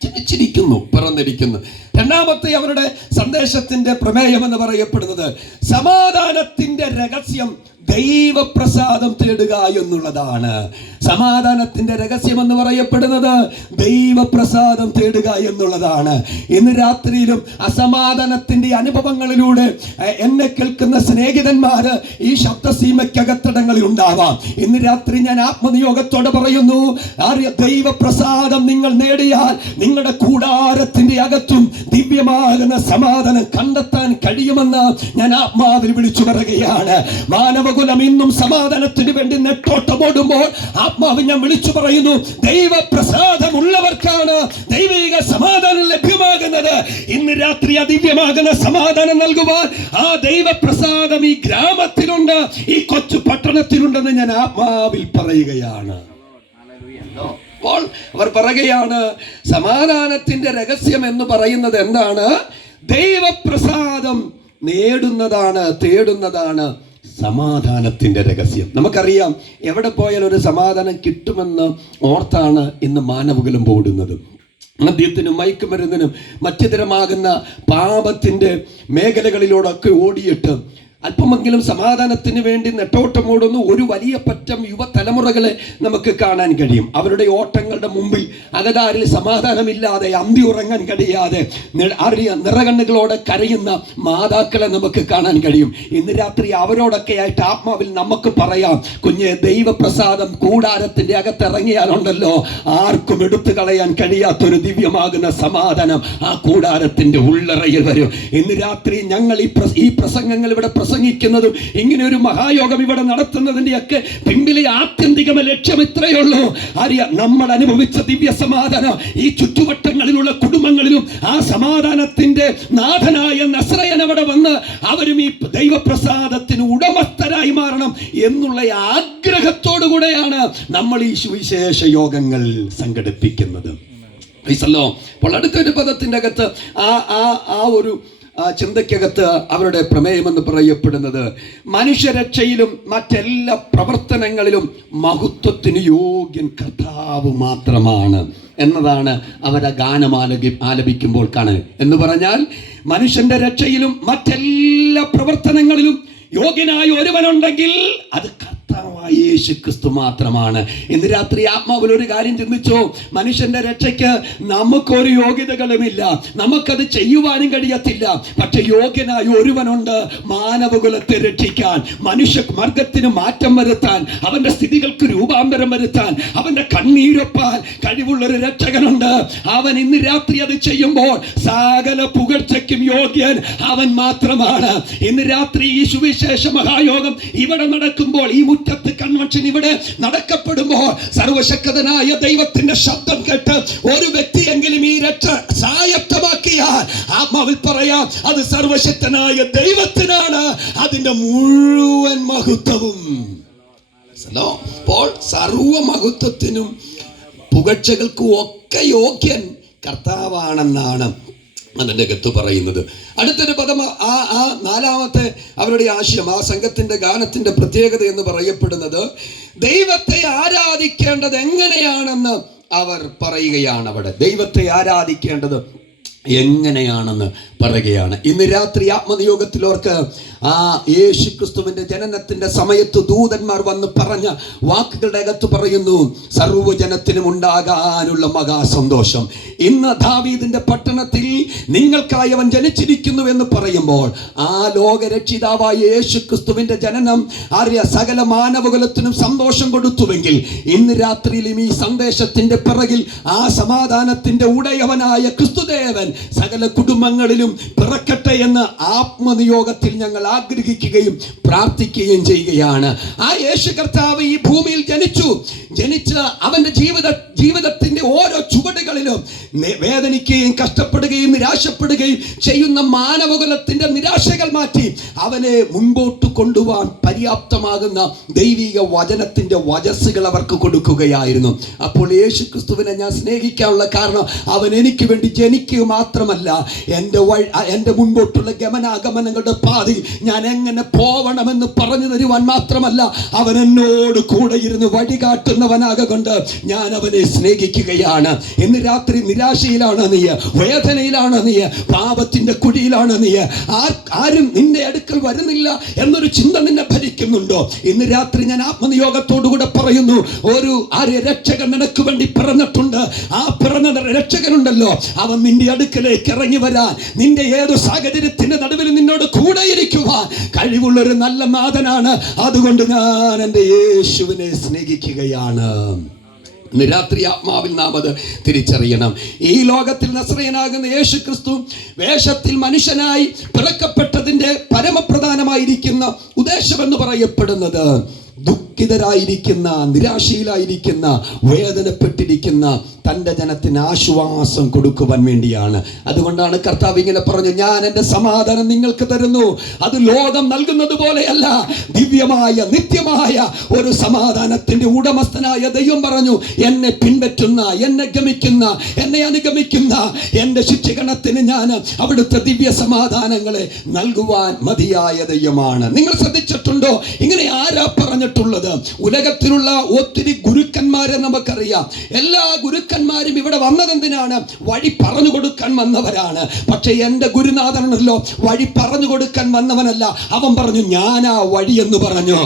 ജനിച്ചിരിക്കുന്നു, പിറന്നിരിക്കുന്നു. രണ്ടാമത്തെ അവരുടെ സന്ദേശത്തിന്റെ പ്രമേയം എന്ന് പറയപ്പെടുന്നത് സമാധാനത്തിന്റെ രഹസ്യം ദൈവപ്രസാദം തേടുക എന്നുള്ളതാണ്. സമാധാനത്തിന്റെ രഹസ്യം എന്ന് പറയപ്പെടുന്നത് ദൈവപ്രസാദം തേടുക എന്നുള്ളതാണ്. ഇന്ന് രാത്രിയിലും അസമാധാനത്തിന്റെ അനുഭവങ്ങളിലൂടെ എന്നെ കേൾക്കുന്ന സ്നേഹിതന്മാര് ഈ ശബ്ദസീമയ്ക്കകത്തടങ്ങളിൽ ഉണ്ടാവാം. ഇന്ന് രാത്രി ഞാൻ ആത്മനിയോഗത്തോടെ പറയുന്നു, ദൈവപ്രസാദം നിങ്ങൾ നേടിയാൽ നിങ്ങളുടെ കൂടാരത്തിന്റെ അകത്തും ദിവ്യമാകുന്ന സമാധാനം കണ്ടെത്താൻ കഴിയുമെന്ന് ഞാൻ ആത്മാവിൽ വിളിച്ചു പറയുകയാണ്. മാനവകുലം ഇന്നും സമാധാനത്തിന് വേണ്ടി നെട്ടോട്ടമോടുമ്പോൾ ആത്മാവ് ഞാൻ വിളിച്ചു പറയുന്നു, ദൈവപ്രസാദമുള്ളവർക്കാണ് ദൈവിക സമാധാനം ലഭ്യമാകുന്നത്. ഇന്ന് രാത്രി ആ ദിവ്യമാകുന്ന സമാധാനം നൽകുവാൻ ആ ദൈവപ്രസാദം ഈ ഗ്രാമത്തിലുണ്ട്, ഈ കൊച്ചു പട്ടണത്തിലുണ്ടെന്ന് ഞാൻ ആത്മാവിൽ പറയുകയാണ്. അപ്പോൾ അവർ പറയുകയാണ്, സമാധാനത്തിന്റെ രഹസ്യം എന്ന് പറയുന്നത് എന്താണ്? ദൈവപ്രസാദം നേടുന്നതാണ്, തേടുന്നതാണ് സമാധാനത്തിന്റെ രഹസ്യം. നമുക്കറിയാം, എവിടെ പോയാൽ ഒരു സമാധാനം കിട്ടുമെന്ന് ഓർത്താണ് ഇന്ന് മാനവകുലം ഓടുന്നത്. മദ്യത്തിനും മയക്കുമരുന്നിനും മറ്റു തരമാകുന്ന പാപത്തിന്റെ മേഖലകളിലൂടെയൊക്കെ ഓടിയിട്ട് അല്പമെങ്കിലും സമാധാനത്തിന് വേണ്ടി നെട്ടോട്ടമോടുന്ന ഒരു വലിയ പറ്റം യുവതലമുറകളെ നമുക്ക് കാണാൻ കഴിയും. അവരുടെ ഓട്ടങ്ങളുടെ മുമ്പിൽ അകതാരിൽ സമാധാനമില്ലാതെ അന്തി ഉറങ്ങാൻ കഴിയാതെ നിറകണ്ണുകളോടെ കരയുന്ന മാതാക്കളെ നമുക്ക് കാണാൻ കഴിയും. ഇന്ന് രാത്രി അവരോടൊക്കെ ആയിട്ട് ആത്മാവിൽ നമുക്ക് പറയാം, കുഞ്ഞെ, ദൈവപ്രസാദം കൂടാരത്തിന്റെ അകത്തിറങ്ങിയാലുണ്ടല്ലോ ആർക്കും എടുത്തു കളയാൻ കഴിയാത്തൊരു ദിവ്യമാകുന്ന സമാധാനം ആ കൂടാരത്തിന്റെ ഉള്ളറയിൽ വരും. ഇന്ന് രാത്രി ഞങ്ങൾ ഈ പ്രസംഗങ്ങൾ ഇവിടെ പ്രസംഗിക്കുന്നതും ഇങ്ങനെ ഒരു മഹായോഗം ഇവിടെ നടത്തുന്നതിന്റെയൊക്കെ പിന്നിലെ ആത്യന്തിക ലക്ഷ്യം ഇത്രയുള്ളൂ. നമ്മൾ അനുഭവിച്ച ദിവ്യ സമാധാനം ഈ ചുറ്റുവട്ടങ്ങളിലുള്ള കുടുംബങ്ങളിലും ആ സമാധാനത്തിന്റെ നാഥനായ നസ്രയൻ അവിടെ വന്ന് അവരും ഈ ദൈവപ്രസാദത്തിന് ഉടമസ്ഥരായി മാറണം എന്നുള്ള ആഗ്രഹത്തോടു കൂടെയാണ് നമ്മൾ ഈ സുവിശേഷ യോഗങ്ങൾ സംഘടിപ്പിക്കുന്നത്. അപ്പോൾ അടുത്തൊരു പദത്തിന്റെ അകത്ത് ആ ഒരു ചിന്തയ്ക്കകത്ത് അവരുടെ പ്രമേയമെന്ന് പറയപ്പെടുന്നത് മനുഷ്യരക്ഷയിലും മറ്റെല്ലാ പ്രവർത്തനങ്ങളിലും മഹത്വത്തിന് യോഗ്യൻ കർത്താവ് മാത്രമാണ് എന്നതാണ് അവരെ ഗാനം ആലപിക്കുമ്പോൾ കാണുന്നത്. എന്ന് പറഞ്ഞാൽ മനുഷ്യന്റെ രക്ഷയിലും മറ്റെല്ലാ പ്രവർത്തനങ്ങളിലും യോഗ്യനായ ഒരുവനുണ്ടെങ്കിൽ അത് യേശു ക്രിസ്തു മാത്രമാണ്. ഇന്ന് രാത്രി ആത്മാവിൽ ഒരു കാര്യം ചിന്തിച്ചോ, മനുഷ്യന്റെ രക്ഷയ്ക്ക് നമുക്കൊരു യോഗ്യതകളുമില്ല, നമുക്കത് ചെയ്യുവാനും കഴിയത്തില്ല. പക്ഷെ യോഗ്യനായ ഒരുവനുണ്ട് മാനവകുലത്തെ രക്ഷിക്കാൻ, മനുഷ്യ മാർഗത്തിന് മാറ്റം വരുത്താൻ, അവന്റെ സ്ഥിതികൾക്ക് രൂപാന്തരം വരുത്താൻ, അവന്റെ കണ്ണീരൊപ്പാൻ കഴിവുള്ളൊരു രക്ഷകനുണ്ട്. അവൻ ഇന്ന് രാത്രി അത് ചെയ്യുമ്പോൾ സകല പുകഴ്ചയ്ക്കും യോഗ്യൻ അവൻ മാത്രമാണ്. ഇന്ന് രാത്രി ഈ സുവിശേഷ മഹായോഗം ഇവിടെ നടക്കുമ്പോൾ, ഈ മുറ്റത്ത് കൺവെൻഷൻ ഇവിടെ നടക്കപ്പെടുമ്പോൾ സർവശക്തനായ ദൈവത്തിന്റെ ശബ്ദം കേട്ട് ഒരു വ്യക്തിയെങ്കിലും ഈ രക്ഷ സ്വായത്തമാക്കിയാൽ ആത്മാവിൽ പറയാം, അത് സർവശക്തനായ ദൈവത്തിനാണ് അതിന്റെ മുഴുവൻ മഹത്വവും. അപ്പോൾ സർവമഹത്വത്തിനും പുകഴ്ചകൾക്കും ഒക്കെ യോഗ്യൻ കർത്താവാണെന്നാണ് അതിൻ്റെ അകത്ത് പറയുന്നത്. അടുത്തൊരു പദം, ആ നാലാമത്തെ അവരുടെ ആശയം, ആ സംഘത്തിന്റെ ഗാനത്തിന്റെ പ്രത്യേകത എന്ന് പറയപ്പെടുന്നത് ദൈവത്തെ ആരാധിക്കേണ്ടത് എങ്ങനെയാണെന്ന് അവർ പറയുകയാണ്. അവിടെ ദൈവത്തെ ആരാധിക്കേണ്ടത് എങ്ങനെയാണെന്ന് പറയുകയാണ്. ഇന്ന് രാത്രി ആത്മനിയോഗത്തിലോർക്ക് ആ യേശു ക്രിസ്തുവിന്റെ ജനനത്തിന്റെ സമയത്ത് ദൂതന്മാർ വന്ന് പറഞ്ഞ വാക്കുകളുടെ അകത്ത് പറയുന്നു, സർവ്വജനത്തിനും ഉണ്ടാകാനുള്ള മഹാസന്തോഷം. ഇന്ന് ദാവീദിന്റെ പട്ടണത്തിൽ നിങ്ങൾക്കായി അവൻ ജനിച്ചിരിക്കുന്നു എന്ന് പറയുമ്പോൾ ആ ലോകരക്ഷിതാവായ യേശു ക്രിസ്തുവിന്റെ ജനനം സകല മാനവകുലത്തിനും സന്തോഷം കൊടുത്തുവെങ്കിൽ ഇന്ന് രാത്രിയിലും ഈ സന്ദേശത്തിന്റെ പിറകിൽ ആ സമാധാനത്തിന്റെ ഉടയവനായ ക്രിസ്തുദേവൻ സകല കുടുംബങ്ങളിലും പിറക്കട്ടെ എന്ന് ആത്മനിയോഗത്തിൽ ഞങ്ങൾ ആഗ്രഹിക്കുകയും പ്രാർത്ഥിക്കുകയും ചെയ്യുകയാണ്. ആ യേശു കർത്താവ് ഈ ഭൂമിയിൽ ജനിച്ച് അവന്റെ ജീവിതത്തിന്റെ ഓരോ ചുവടുകളിലും വേദനിക്കുകയും കഷ്ടപ്പെടുകയും നിരാശപ്പെടുകയും ചെയ്യുന്ന മാനവകുലത്തിന്റെ നിരാശകൾ മാറ്റി അവനെ മുൻപോട്ട് കൊണ്ടുപോകാൻ പര്യാപ്തമാകുന്ന ദൈവിക വചനത്തിന്റെ വചസ്സുകൾ അവർക്ക് കൊടുക്കുകയായിരുന്നു. അപ്പോൾ യേശു ക്രിസ്തുവിനെ ഞാൻ സ്നേഹിക്കാനുള്ള കാരണം അവൻ എനിക്ക് വേണ്ടി ജനിക്കുക മാത്രമല്ല, എൻ്റെ മുൻപോട്ടുള്ള ഗമനാഗമനങ്ങളുടെ പാതി ഞാൻ എങ്ങനെ പോവണമെന്ന് പറഞ്ഞു തരുവാൻ മാത്രമല്ല, അവൻ എന്നോട് കൂടെ ഇരുന്ന് വഴികാട്ടുന്ന വന്നവനാകൊണ്ട് ഞാൻ അവനെ സ്നേഹിക്കുകയാണ്. ഇന്ന് രാത്രി നിരാശയിലാണ് നീ, വേദനയിലാണ് നീ, പാപത്തിന്റെ കുഴിയിലാണ് നീ, ആരും നിന്റെ അടുക്കൽ വരുന്നില്ല എന്നൊരു ചിന്ത നിന്നെ ഭരിക്കുന്നുണ്ടോ? ഇന്ന് രാത്രി ഞാൻ ആത്മനിയോഗത്തോടുകൂടെ പറയുന്നു, ഒരു രക്ഷകൻ നിനക്ക് വേണ്ടി പിറന്നിട്ടുണ്ട്. ആ പിറന്ന രക്ഷകനുണ്ടല്ലോ, അവൻ നിന്റെ അടുക്കലേക്ക് ഇറങ്ങി വരാൻ, നിന്റെ ഏതു സാഹചര്യത്തിന്റെ നടുവിൽ നിന്നോട് കൂടെ ഇരിക്കുവാൻ കഴിവുള്ളൊരു നല്ല നാഥനാണ്. അതുകൊണ്ട് ഞാൻ എൻ്റെ യേശുവിനെ സ്നേഹിക്കുകയാണ്. ഇന്ന് രാത്രി ആത്മാവിൽ നാം അത് തിരിച്ചറിയണം. ഈ ലോകത്തിൽ നസറേയനാകുന്ന യേശു ക്രിസ്തു വേഷത്തിൽ മനുഷ്യനായി പിറക്കപ്പെട്ടതിൻ്റെ പരമപ്രധാനമായിരിക്കുന്ന ഉദ്ദേശമെന്ന് പറയപ്പെടുന്നത് ദുഃഖിതരായിരിക്കുന്ന, നിരാശയിലായിരിക്കുന്ന, വേദനപ്പെട്ടിരിക്കുന്ന തൻ്റെ ജനത്തിന് ആശ്വാസം കൊടുക്കുവാൻ വേണ്ടിയാണ്. അതുകൊണ്ടാണ് കർത്താവ് ഇങ്ങനെ പറഞ്ഞു, ഞാൻ എൻ്റെ സമാധാനം നിങ്ങൾക്ക് തരുന്നു, അത് ലോകം നൽകുന്നത് പോലെയല്ല, ദിവ്യമായ നിത്യമായ ഒരു സമാധാനത്തിൻ്റെ ഉടമസ്ഥനായ ദൈവം പറഞ്ഞു, എന്നെ പിൻപറ്റുന്ന, എന്നെ ഗമിക്കുന്ന, എന്നെ അനുഗമിക്കുന്ന എൻ്റെ ശിക്ഷഗണത്തിന് ഞാൻ അവിടുത്തെ ദിവ്യ സമാധാനങ്ങളെ നൽകുവാൻ മതിയായ ദൈവമാണ്. നിങ്ങൾ ശ്രദ്ധിച്ചിട്ടുണ്ടോ? ഇങ്ങനെ ആരാ പറഞ്ഞിട്ടുള്ളത്? ഉലകത്തിലുള്ള ഒത്തിരി ഗുരുക്കന്മാരെ നമുക്കറിയാം. എല്ലാ ഗുരുക്കന്മാരും ഇവിടെ വന്നതെന്തിനാണ്? വഴി പറഞ്ഞു കൊടുക്കാൻ വന്നവരാണ്. പക്ഷെ എൻ്റെ ഗുരുനാഥനല്ലോ വഴി പറഞ്ഞു കൊടുക്കാൻ വന്നവനല്ല. അവൻ പറഞ്ഞു, ഞാനാ വഴി എന്ന് പറഞ്ഞു.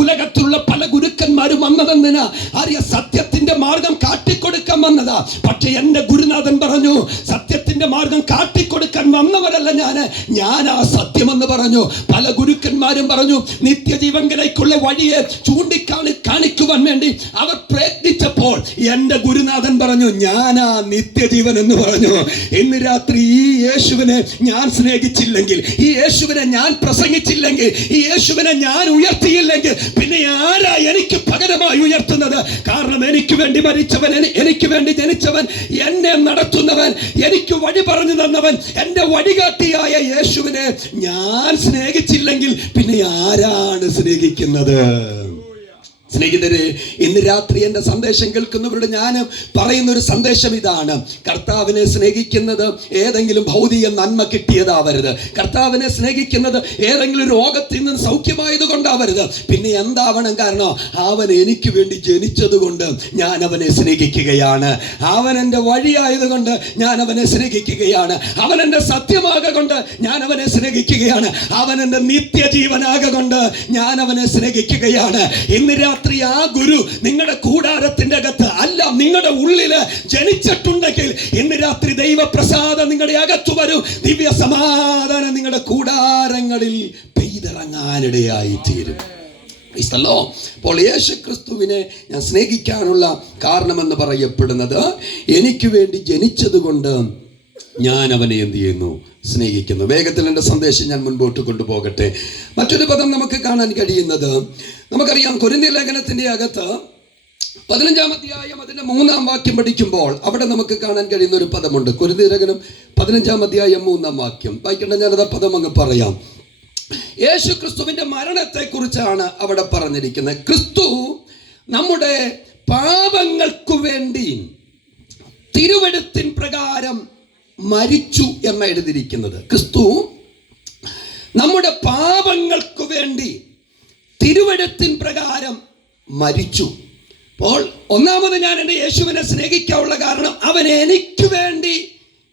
ഉലകത്തിലുള്ള പല ഗുരുക്കന്മാരും വന്നതെന്തിനാ? സത്യത്തിന്റെ മാർഗം കാട്ടിക്കൊടുക്കാൻ വന്നതാ. പക്ഷെ എൻ്റെ ഗുരുനാഥൻ പറഞ്ഞു, സത്യത്തിന്റെ മാർഗം കാട്ടിക്കൊടുക്കാൻ വന്നവരല്ല ഞാനാ സത്യമെന്ന് പറഞ്ഞു. പല ഗുരുക്കന്മാരും പറഞ്ഞു, നിത്യജീവങ്കിലേക്കുള്ള വഴിയെ കാണിക്കുവാൻ വേണ്ടി അവർ പ്രയത്നിച്ചപ്പോൾ എൻ്റെ ഗുരുനാഥൻ പറഞ്ഞു, ഞാനാ നിത്യജീവൻ എന്ന് പറഞ്ഞു. ഇന്ന് രാത്രി ഈ യേശുവിനെ ഞാൻ സ്നേഹിച്ചില്ലെങ്കിൽ, ഈ യേശുവിനെ ഞാൻ പ്രസംഗിച്ചില്ലെങ്കിൽ, ഈ യേശുവിനെ ഞാൻ ഉയർത്തിയില്ലെങ്കിൽ, പിന്നെ ആരാ എനിക്ക് പകരമായി ഉയർത്തുന്നത്? കാരണം എനിക്ക് വേണ്ടി മരിച്ചവൻ, എനിക്ക് വേണ്ടി ജനിച്ചവൻ, എന്നെ നടത്തുന്നവൻ, എനിക്ക് വഴി പറഞ്ഞു തന്നവൻ, എൻ്റെ വഴികാട്ടിയായ യേശുവിനെ ഞാൻ സ്നേഹിച്ചില്ലെങ്കിൽ പിന്നെ ആരാണ് സ്നേഹിക്കുന്നത്? സ്നേഹിതരെ, ഇന്ന് രാത്രി എൻ്റെ സന്ദേശം കേൾക്കുന്നവരോട് ഞാൻ പറയുന്ന ഒരു സന്ദേശം ഇതാണ്: കർത്താവിനെ സ്നേഹിക്കുന്നത് ഏതെങ്കിലും ഭൗതിക നന്മ കിട്ടിയതാവരുത്. കർത്താവിനെ സ്നേഹിക്കുന്നത് ഏതെങ്കിലും രോഗത്തിൽ നിന്ന് സൗഖ്യമായത് കൊണ്ടാവരുത്. പിന്നെ എന്താവണം? കാരണം അവൻ എനിക്ക് വേണ്ടി ജനിച്ചത് കൊണ്ട് ഞാൻ അവനെ സ്നേഹിക്കുകയാണ്. അവൻ എൻ്റെ വഴിയായതുകൊണ്ട് ഞാൻ അവനെ സ്നേഹിക്കുകയാണ്. അവൻ എൻ്റെ സത്യമാകൊണ്ട് ഞാൻ അവനെ സ്നേഹിക്കുകയാണ്. അവൻ എൻ്റെ നിത്യജീവനാകൊണ്ട് ഞാൻ അവനെ സ്നേഹിക്കുകയാണ്. ഇന്ന് രാത്രി ആ ഗുരു നിങ്ങളുടെ കൂടാരത്തിന്റെ അകത്ത് അല്ല, നിങ്ങളുടെ ഉള്ളില് ജനിച്ചിട്ടുണ്ടെങ്കിൽ ഇന്ന് രാത്രി ദൈവപ്രസാദം നിങ്ങളുടെ അകത്തു വരും. ദിവ്യ സമാധാനം നിങ്ങളുടെ കൂടാരങ്ങളിൽ പെയ്തിറങ്ങാനിടയായി തീരും. അപ്പോൾ യേശു ക്രിസ്തുവിനെ ഞാൻ സ്നേഹിക്കാനുള്ള കാരണമെന്ന് പറയപ്പെടുന്നത്, എനിക്ക് വേണ്ടി ജനിച്ചത് കൊണ്ട് ഞാൻ അവനെ എന്ത് ചെയ്യുന്നു? സ്നേഹിക്കുന്നു. വേഗത്തിൽ എൻ്റെ സന്ദേശം ഞാൻ മുൻപോട്ട് കൊണ്ടുപോകട്ടെ. മറ്റൊരു പദം നമുക്ക് കാണാൻ കഴിയുന്നത്, നമുക്കറിയാം കൊരിന്ത്യർ ലേഖനത്തിൻ്റെ അകത്ത് 15-ാം അധ്യായം അതിൻ്റെ 3-ാം വാക്യം പഠിക്കുമ്പോൾ അവിടെ നമുക്ക് കാണാൻ കഴിയുന്ന ഒരു പദമുണ്ട്. കൊരിന്ത്യർ ലേഖനം 15-ാം അധ്യായം 3-ാം വാക്യം വായിക്കേണ്ട. ഞാനത് ആ പദം അങ്ങ് പറയാം. യേശു ക്രിസ്തുവിൻ്റെ മരണത്തെക്കുറിച്ചാണ് അവിടെ പറഞ്ഞിരിക്കുന്നത്. ക്രിസ്തു നമ്മുടെ പാപങ്ങൾക്കു വേണ്ടി തിരുവെഴുത്തിൻ പ്രകാരം മരിച്ചു എന്ന് എഴുതിയിരിക്കുന്നത്. ക്രിസ്തു നമ്മുടെ പാപങ്ങൾക്ക് വേണ്ടി തിരുവെഴുത്തിൻ പ്രകാരം മരിച്ചു. അപ്പോൾ ഒന്നാമത് ഞാൻ എൻ്റെ യേശുവിനെ സ്നേഹിക്കാനുള്ള കാരണം, അവൻ എനിക്ക് വേണ്ടി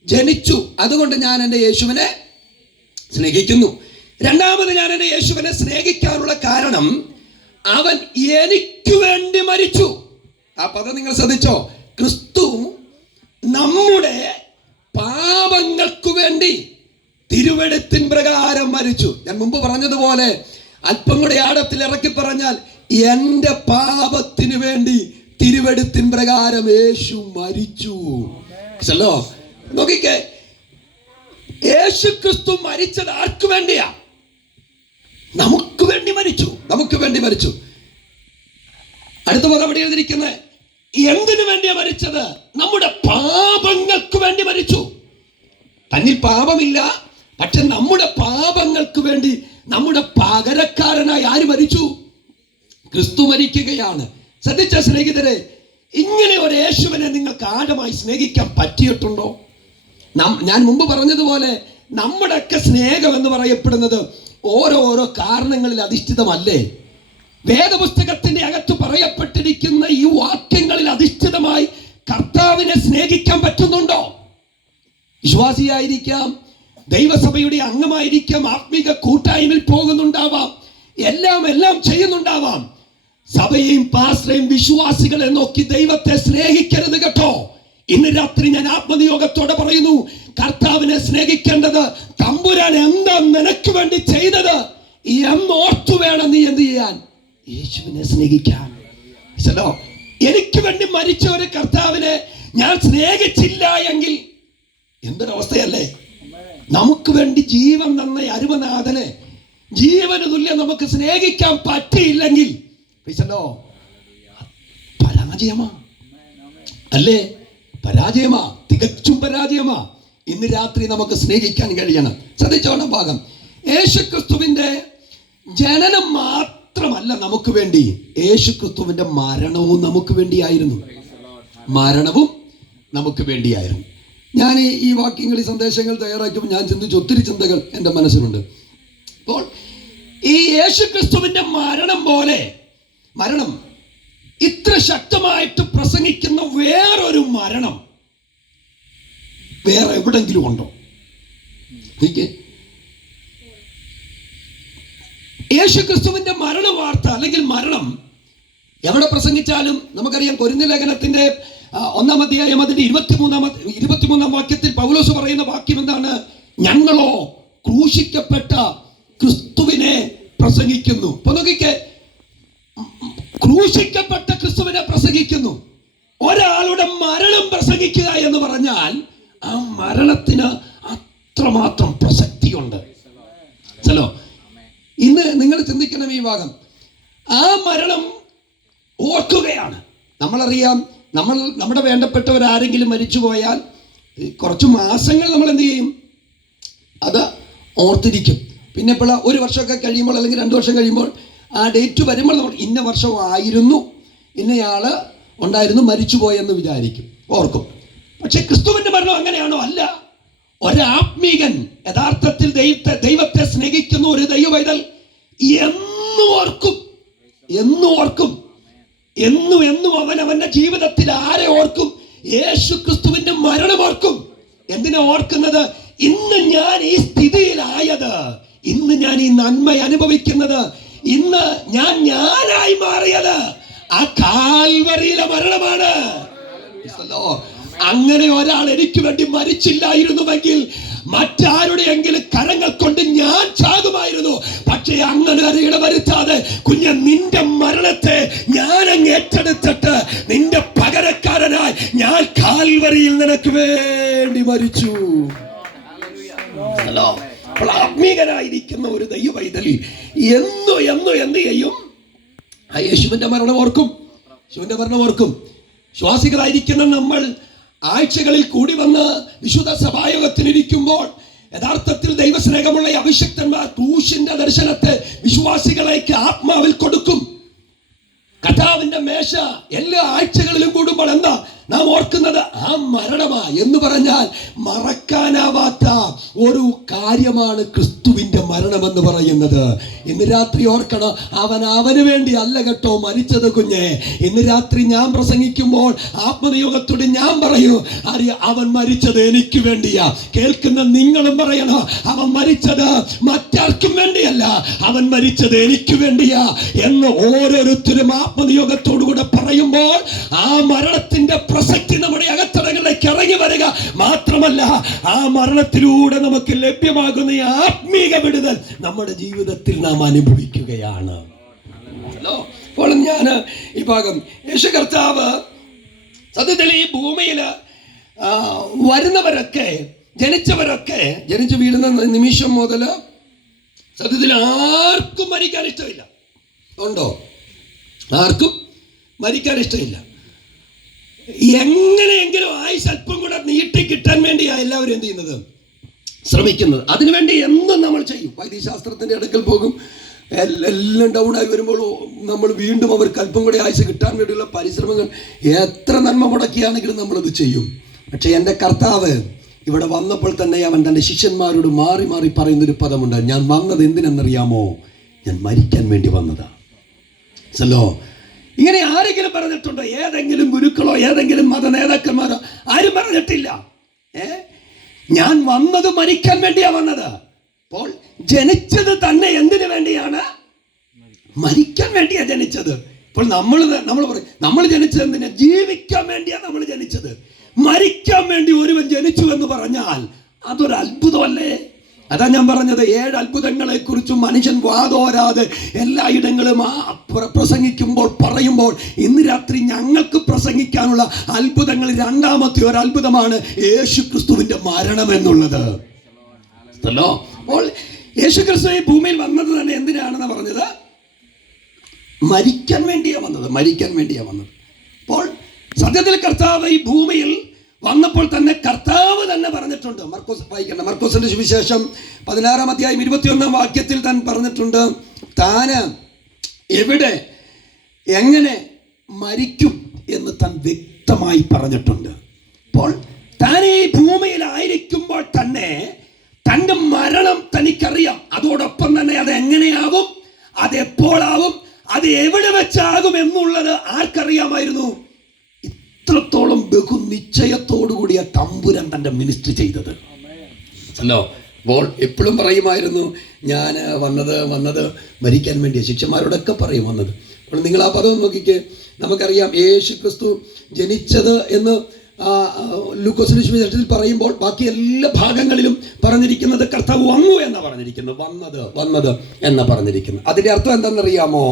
ജനിച്ചു, അതുകൊണ്ട് ഞാൻ എൻ്റെ യേശുവിനെ സ്നേഹിക്കുന്നു. രണ്ടാമത് ഞാൻ എൻ്റെ യേശുവിനെ സ്നേഹിക്കാനുള്ള കാരണം, അവൻ എനിക്ക് വേണ്ടി മരിച്ചു. ആ പദം നിങ്ങൾ ശ്രദ്ധിച്ചോ? ക്രിസ്തു നമ്മുടെ പാപങ്ങൾക്ക് വേണ്ടി തിരുവെഴുത്തിൻ പ്രകാരം മരിച്ചു. ഞാൻ മുമ്പ് പറഞ്ഞതുപോലെ അല്പം കൂടെ ആഴത്തിൽ ഇറക്കി പറഞ്ഞാൽ, എൻ്റെ പാപത്തിന് വേണ്ടി തിരുവെഴുത്തിൻ പ്രകാരം യേശു മരിച്ചു. നോക്കിക്കേ, യേശു ക്രിസ്തു മരിച്ചത് ആർക്ക് വേണ്ടിയാ? നമുക്ക് വേണ്ടി മരിച്ചു. നമുക്ക് വേണ്ടി മരിച്ചു. അടുത്ത പദം അവിടെ എഴുതിയിരിക്കുന്നത്, എന്തിനു വേണ്ടിയാ മരിച്ചത്? നമ്മുടെ പാപങ്ങൾക്ക് വേണ്ടി മരിച്ചു. തന്നിൽ പാപമില്ല, പക്ഷെ നമ്മുടെ പാപങ്ങൾക്ക് വേണ്ടി നമ്മുടെ പകരക്കാരനായി ആര് മരിച്ചു? ക്രിസ്തു മരിക്കുകയാണ്. ശ്രദ്ധിച്ച സ്നേഹിതരെ, ഇങ്ങനെ ഒരു യേശുവിനെ നിങ്ങൾക്ക് ആഴമായി സ്നേഹിക്കാൻ പറ്റിയിട്ടുണ്ടോ? ഞാൻ മുമ്പ് പറഞ്ഞതുപോലെ നമ്മുടെയൊക്കെ സ്നേഹം എന്ന് പറയപ്പെടുന്നത് ഓരോരോ കാരണങ്ങളിൽ അധിഷ്ഠിതമല്ലേ? വേദപുസ്തകത്തിന്റെ അകത്ത് പറയപ്പെട്ടിരിക്കുന്ന ഈ വാക്യങ്ങളിൽ അധിഷ്ഠിതമായി കർത്താവിനെ സ്നേഹിക്കാൻ പറ്റുന്നുണ്ടോ? വിശ്വാസിയായിരിക്കാം, ദൈവസഭയുടെ അംഗമായിരിക്കാം, ആത്മീക കൂട്ടായ്മയിൽ പോകുന്നുണ്ടാവാം, എല്ലാം ചെയ്യുന്നുണ്ടാവാം. സഭയെയും പാസ്റ്ററെയും വിശ്വാസികളെ നോക്കി ദൈവത്തെ സ്നേഹിക്കരുത് കേട്ടോ. ഇന്ന് രാത്രി ഞാൻ ആത്മനിയോഗത്തോടെ പറയുന്നു, കർത്താവിനെ സ്നേഹിക്കേണ്ടത് തമ്പുരാൻ എന്താ നിനക്ക് വേണ്ടി ചെയ്തത് എന്നോർത്തു വേണം നീ എന്ത് ചെയ്യാൻ? യേശുവിനെ സ്നേഹിക്കാൻ. എനിക്ക് വേണ്ടി മരിച്ച ഒരു കർത്താവിനെ ഞാൻ സ്നേഹിച്ചില്ല എങ്കിൽ എന്തൊരവസ്ഥയല്ലേ? നമുക്ക് വേണ്ടി ജീവൻ തന്ന അരുമനാഥനെ ജീവന് തുല്യം നമുക്ക് സ്നേഹിക്കാൻ പറ്റിയില്ലെങ്കിൽ പരാജയമാ, അല്ലേ? പരാജയമാ, തികച്ചും പരാജയമാ. ഇന്ന് രാത്രി നമുക്ക് സ്നേഹിക്കാൻ കഴിയണം. ശ്രദ്ധിച്ചോണം ഭാഗം. യേശുക്രിസ്തുവിന്റെ ജനനം മാത്രമല്ല നമുക്ക് വേണ്ടി, യേശുക്രിസ്തുവിന്റെ മരണവും നമുക്ക് വേണ്ടിയായിരുന്നു. മരണവും നമുക്ക് വേണ്ടിയായിരുന്നു. ഞാൻ ഈ വാക്യങ്ങളിൽ സന്ദേശങ്ങൾ തയ്യാറാക്കുമ്പോൾ ഞാൻ ചിന്തിച്ച ഒത്തിരി ചിന്തകൾ എൻ്റെ മനസ്സിലുണ്ട്. അപ്പോൾ ഈ യേശുക്രിസ്തുവിന്റെ മരണം ഇത്ര ശക്തമായിട്ട് പ്രസംഗിക്കുന്ന വേറൊരു മരണം വേറെ എവിടെങ്കിലും ഉണ്ടോ? യേശുക്രിസ്തുവിന്റെ മരണ വാർത്ത അല്ലെങ്കിൽ മരണം എവിടെ പ്രസംഗിച്ചാലും നമുക്കറിയാം. കൊരിന്ത്യർ ലേഖനത്തിന്റെ 1-ാം അധ്യായം അതിന്റെ 23-ാം വാക്യത്തിൽ പൗലോസ് പറയുന്ന വാക്യം എന്താണ്? ഞങ്ങളോ ക്രൂശിക്കപ്പെട്ട ക്രിസ്തുവിനെ പ്രസംഗിക്കുന്നു. അപ്പൊ നോക്കിക്കേ, ക്രൂശിക്കപ്പെട്ട ക്രിസ്തുവിനെ പ്രസംഗിക്കുന്നു. ഒരാളുടെ മരണം പ്രസംഗിക്കുക എന്ന് പറഞ്ഞാൽ ആ മരണത്തിന് അത്രമാത്രം പ്രസക്തിയുണ്ട്. ചലോ, ഇന്ന് നിങ്ങൾ ചിന്തിക്കണം ഈ ഭാഗം. ആ മരണം ഓർക്കുകയാണ്. നമ്മളറിയാം, നമ്മുടെ വേണ്ടപ്പെട്ടവരാരെങ്കിലും മരിച്ചു പോയാൽ കുറച്ച് മാസങ്ങൾ നമ്മൾ എന്ത് ചെയ്യും? അത് ഓർത്തിരിക്കും. പിന്നെ ഇപ്പോൾ ഒരു വർഷമൊക്കെ കഴിയുമ്പോൾ അല്ലെങ്കിൽ 2 വർഷം കഴിയുമ്പോൾ ആ ഡേറ്റ് വരുമ്പോൾ നമ്മൾ ഇന്ന വർഷമായിരുന്നു, ഇന്നയാൾ ഉണ്ടായിരുന്നു, മരിച്ചു പോയെന്ന് വിചാരിക്കും, ഓർക്കും. പക്ഷെ ക്രിസ്തുവിന്റെ മരണം അങ്ങനെയാണോ? അല്ല. ഒരാത്മീകൻ യഥാർത്ഥത്തിൽ ദൈവത്തെ സ്നേഹിക്കുന്ന ഒരു ദൈവപൈതൽ എന്നും ഓർക്കും. എന്നും അവന്റെ ജീവിതത്തിൽ ആരെ ഓർക്കും? യേശു ക്രിസ്തുവിന്റെ മരണം ഓർക്കും. എന്തിനാ ഓർക്കുന്നത്? ഇന്ന് ഞാൻ ഈ സ്ഥിതിയിലായത്, ഇന്ന് ഞാൻ ഈ നന്മ അനുഭവിക്കുന്നത്, ഇന്ന് ഞാനായി മാറിയത് ആ കാൽവരിയിലെ മരണമാണ്. അങ്ങനെ ഒരാൾ എനിക്ക് വേണ്ടി മരിച്ചില്ലായിരുന്നുവെങ്കിൽ മറ്റാരുടെയെങ്കിലും കരങ്ങൾ കൊണ്ട് ഞാൻ ചാകുമായിരുന്നു. പക്ഷേ അങ്ങനെ അറിയണ വരുത്താതെ കുഞ്ഞ്, നിന്റെ മരണത്തെ ഞാൻ അങ്ങ് ഏറ്റെടുത്തിട്ട് നിന്റെ പകരക്കാരനായി ഞാൻ കാൽവരിയിൽ നിനക്ക് വേണ്ടി മരിച്ചു. അപ്പോൾ ആത്മീകനായിരിക്കുന്ന ഒരു ദൈവപൈതൽ എന്നും എന്ത് ചെയ്യും? ആ യേശുവിന്റെ മരണം ഓർക്കും. യേശുവിന്റെ മരണം ഓർക്കും. ശ്വാസികളായിരിക്കുന്ന നമ്മൾ ആഴ്ചകളിൽ കൂടി വന്ന് വിശുദ്ധ സഭായോഗത്തിനിരിക്കുമ്പോൾ യഥാർത്ഥത്തിൽ ദൈവസ്നേഹമുള്ള അഭിഷിക്തന്മാർ ക്രൂശിന്റെ ദർശനത്തെ വിശ്വാസികളേക്ക് ആത്മാവിൽ കൊടുക്കും. കർത്താവിന്റെ മേശ എല്ലാ ആഴ്ചകളിലും കൂടുമ്പോൾ എന്താ നാം ഓർക്കുന്നത്? ആ മരണമാ എന്ന് പറഞ്ഞാൽ മറക്കാനാവാത്ത ഒരു കാര്യമാണ് ക്രിസ്തുവിന്റെ മരണമെന്ന് പറയുന്നത്. ഇന്ന് രാത്രി ഓർക്കണം, അവന് വേണ്ടി അല്ല കേട്ടോ മരിച്ചത് കുഞ്ഞെ. ഇന്ന് രാത്രി ഞാൻ പ്രസംഗിക്കുമ്പോൾ ആത്മനിയോഗത്തോടെ ഞാൻ പറയൂ, അവൻ മരിച്ചത് എനിക്ക് വേണ്ടിയാ. കേൾക്കുന്ന നിങ്ങളും പറയണം, അവൻ മരിച്ചത് മറ്റാർക്കും വേണ്ടിയല്ല, അവൻ മരിച്ചത് എനിക്ക് വേണ്ടിയാ എന്ന് ഓരോരുത്തരും ആത്മനിയോഗത്തോടുകൂടെ പറയുമ്പോൾ ആ മരണത്തിന്റെ പ്രസക്തി നമ്മുടെ അകത്തടങ്ങളിലേക്ക് ഇറങ്ങി വരിക മാത്രമല്ല, ആ മരണത്തിലൂടെ നമുക്ക് ലഭ്യമാകുന്ന ഈ ആത്മീക വിടുതൽ നമ്മുടെ ജീവിതത്തിൽ നാം അനുഭവിക്കുകയാണ്. അപ്പോൾ ഞാൻ ഈ ഭാഗം, യേശു കർത്താവ് സത്യത്തിൽ ഈ ഭൂമിയിൽ വരുന്നവരൊക്കെ, ജനിച്ചു വീഴുന്ന നിമിഷം മുതൽ സത്യത്തിൽ ആർക്കും മരിക്കാൻ ഇഷ്ടമില്ല. ഉണ്ടോ? ആർക്കും മരിക്കാൻ ഇഷ്ടമില്ല. എങ്ങനെയെങ്കിലും ആയുസ് അല്പം കൂടെ നീട്ടി കിട്ടാൻ വേണ്ടിയാണ് എല്ലാവരും എന്ത് ചെയ്യുന്നത്? ശ്രമിക്കുന്നത്. അതിനുവേണ്ടി എന്തും നമ്മൾ ചെയ്യും. വൈദ്യശാസ്ത്രത്തിന്റെ അടുക്കൽ പോകും. എല്ലാം ഡൗൺ ആയി വരുമ്പോൾ നമ്മൾ വീണ്ടും അവർക്ക് അല്പം കൂടെ ആയുസ് കിട്ടാൻ വേണ്ടിയുള്ള പരിശ്രമങ്ങൾ എത്ര നന്മ മുടക്കിയാണെങ്കിലും നമ്മളത് ചെയ്യും. പക്ഷെ എൻ്റെ കർത്താവ് ഇവിടെ വന്നപ്പോൾ തന്നെ അവൻ തൻ്റെ ശിഷ്യന്മാരോട് മാറി മാറി പറയുന്നൊരു പദമുണ്ട്. ഞാൻ വന്നത് എന്തിനെന്നറിയാമോ? ഞാൻ മരിക്കാൻ വേണ്ടി വന്നതാണ്. സല്ലോ ഇങ്ങനെ ആരെങ്കിലും പറഞ്ഞിട്ടുണ്ടോ? ഏതെങ്കിലും ഗുരുക്കളോ ഏതെങ്കിലും മത നേതാക്കന്മാരോ ആരും പറഞ്ഞിട്ടില്ല. ഞാൻ വന്നത് മരിക്കാൻ വേണ്ടിയാ വന്നത്. അപ്പോൾ ജനിച്ചത് തന്നെ എന്തിനു വേണ്ടിയാണ്? മരിക്കാൻ വേണ്ടിയാ ജനിച്ചത്. ഇപ്പോൾ നമ്മൾ പറയും നമ്മൾ ജനിച്ചത് എന്തിനാ? ജീവിക്കാൻ വേണ്ടിയാ നമ്മൾ ജനിച്ചത്. മരിക്കാൻ വേണ്ടി ഒരുവൻ ജനിച്ചു എന്ന് പറഞ്ഞാൽ അതൊരു അത്ഭുതമല്ലേ? അതാ ഞാൻ പറഞ്ഞത്, 7 അത്ഭുതങ്ങളെ കുറിച്ചും മനുഷ്യൻ വാതോരാതെ എല്ലായിടങ്ങളും പ്രസംഗിക്കുമ്പോൾ പറയുമ്പോൾ ഇന്ന് രാത്രി ഞങ്ങൾക്ക് പ്രസംഗിക്കാനുള്ള അത്ഭുതങ്ങൾ രണ്ടാമത്തെ ഒരു അത്ഭുതമാണ് യേശുക്രിസ്തുവിന്റെ മരണം എന്നുള്ളത്. അപ്പോൾ യേശുക്രിസ്തു ഈ ഭൂമിയിൽ വന്നത് തന്നെ എന്തിനാണെന്ന് പറഞ്ഞത്? മരിക്കാൻ വേണ്ടിയാ വന്നത്. അപ്പോൾ സത്യത്തിൽ കർത്താവ് ഈ ഭൂമിയിൽ വന്നപ്പോൾ തന്നെ കർത്താവ് തന്നെ പറഞ്ഞിട്ടുണ്ട്. മർക്കോസിന്റെ സുവിശേഷം 16-ാം അധ്യായം 21-ാം വാക്യത്തിൽ താൻ പറഞ്ഞിട്ടുണ്ട്, താന് എവിടെ എങ്ങനെ മരിക്കും എന്ന് താൻ വ്യക്തമായി പറഞ്ഞിട്ടുണ്ട്. അപ്പോൾ താൻ ഈ ഭൂമിയിലായിരിക്കുമ്പോൾ തന്നെ തൻ്റെ മരണം തനിക്കറിയാം. അതോടൊപ്പം തന്നെ അത് എങ്ങനെയാവും, അത് എപ്പോഴാവും, അത് എവിടെ വെച്ചാകും എന്നുള്ളത് ആർക്കറിയാമായിരുന്നു? ഇത്രത്തോളം ബഹു നിശ്ചയത്തോടുകൂടിയ തമ്പുരാൻ തൻ്റെ മിനിസ്ട്രി ചെയ്തത് അല്ലോ. അപ്പോൾ എപ്പോഴും പറയുമായിരുന്നു, ഞാൻ വന്നത് മരിക്കാൻ വേണ്ടിയ. ശിഷ്യന്മാരോടൊക്കെ പറയും വന്നത്. അപ്പോൾ നിങ്ങൾ ആ പദം നോക്കിക്കേ. നമുക്കറിയാം യേശു ക്രിസ്തു ജനിച്ചത് എന്ന് ലൂക്കോസിന്റെ സുവിശേഷത്തിൽ പറയുമ്പോൾ ബാക്കി എല്ലാ ഭാഗങ്ങളിലും പറഞ്ഞിരിക്കുന്നത് കർത്താവ് വന്നു എന്നാ പറഞ്ഞിരിക്കുന്നത്. വന്നത് എന്നാ പറഞ്ഞിരിക്കുന്നത്. അതിന്റെ അർത്ഥം എന്താണെന്നറിയാമോ?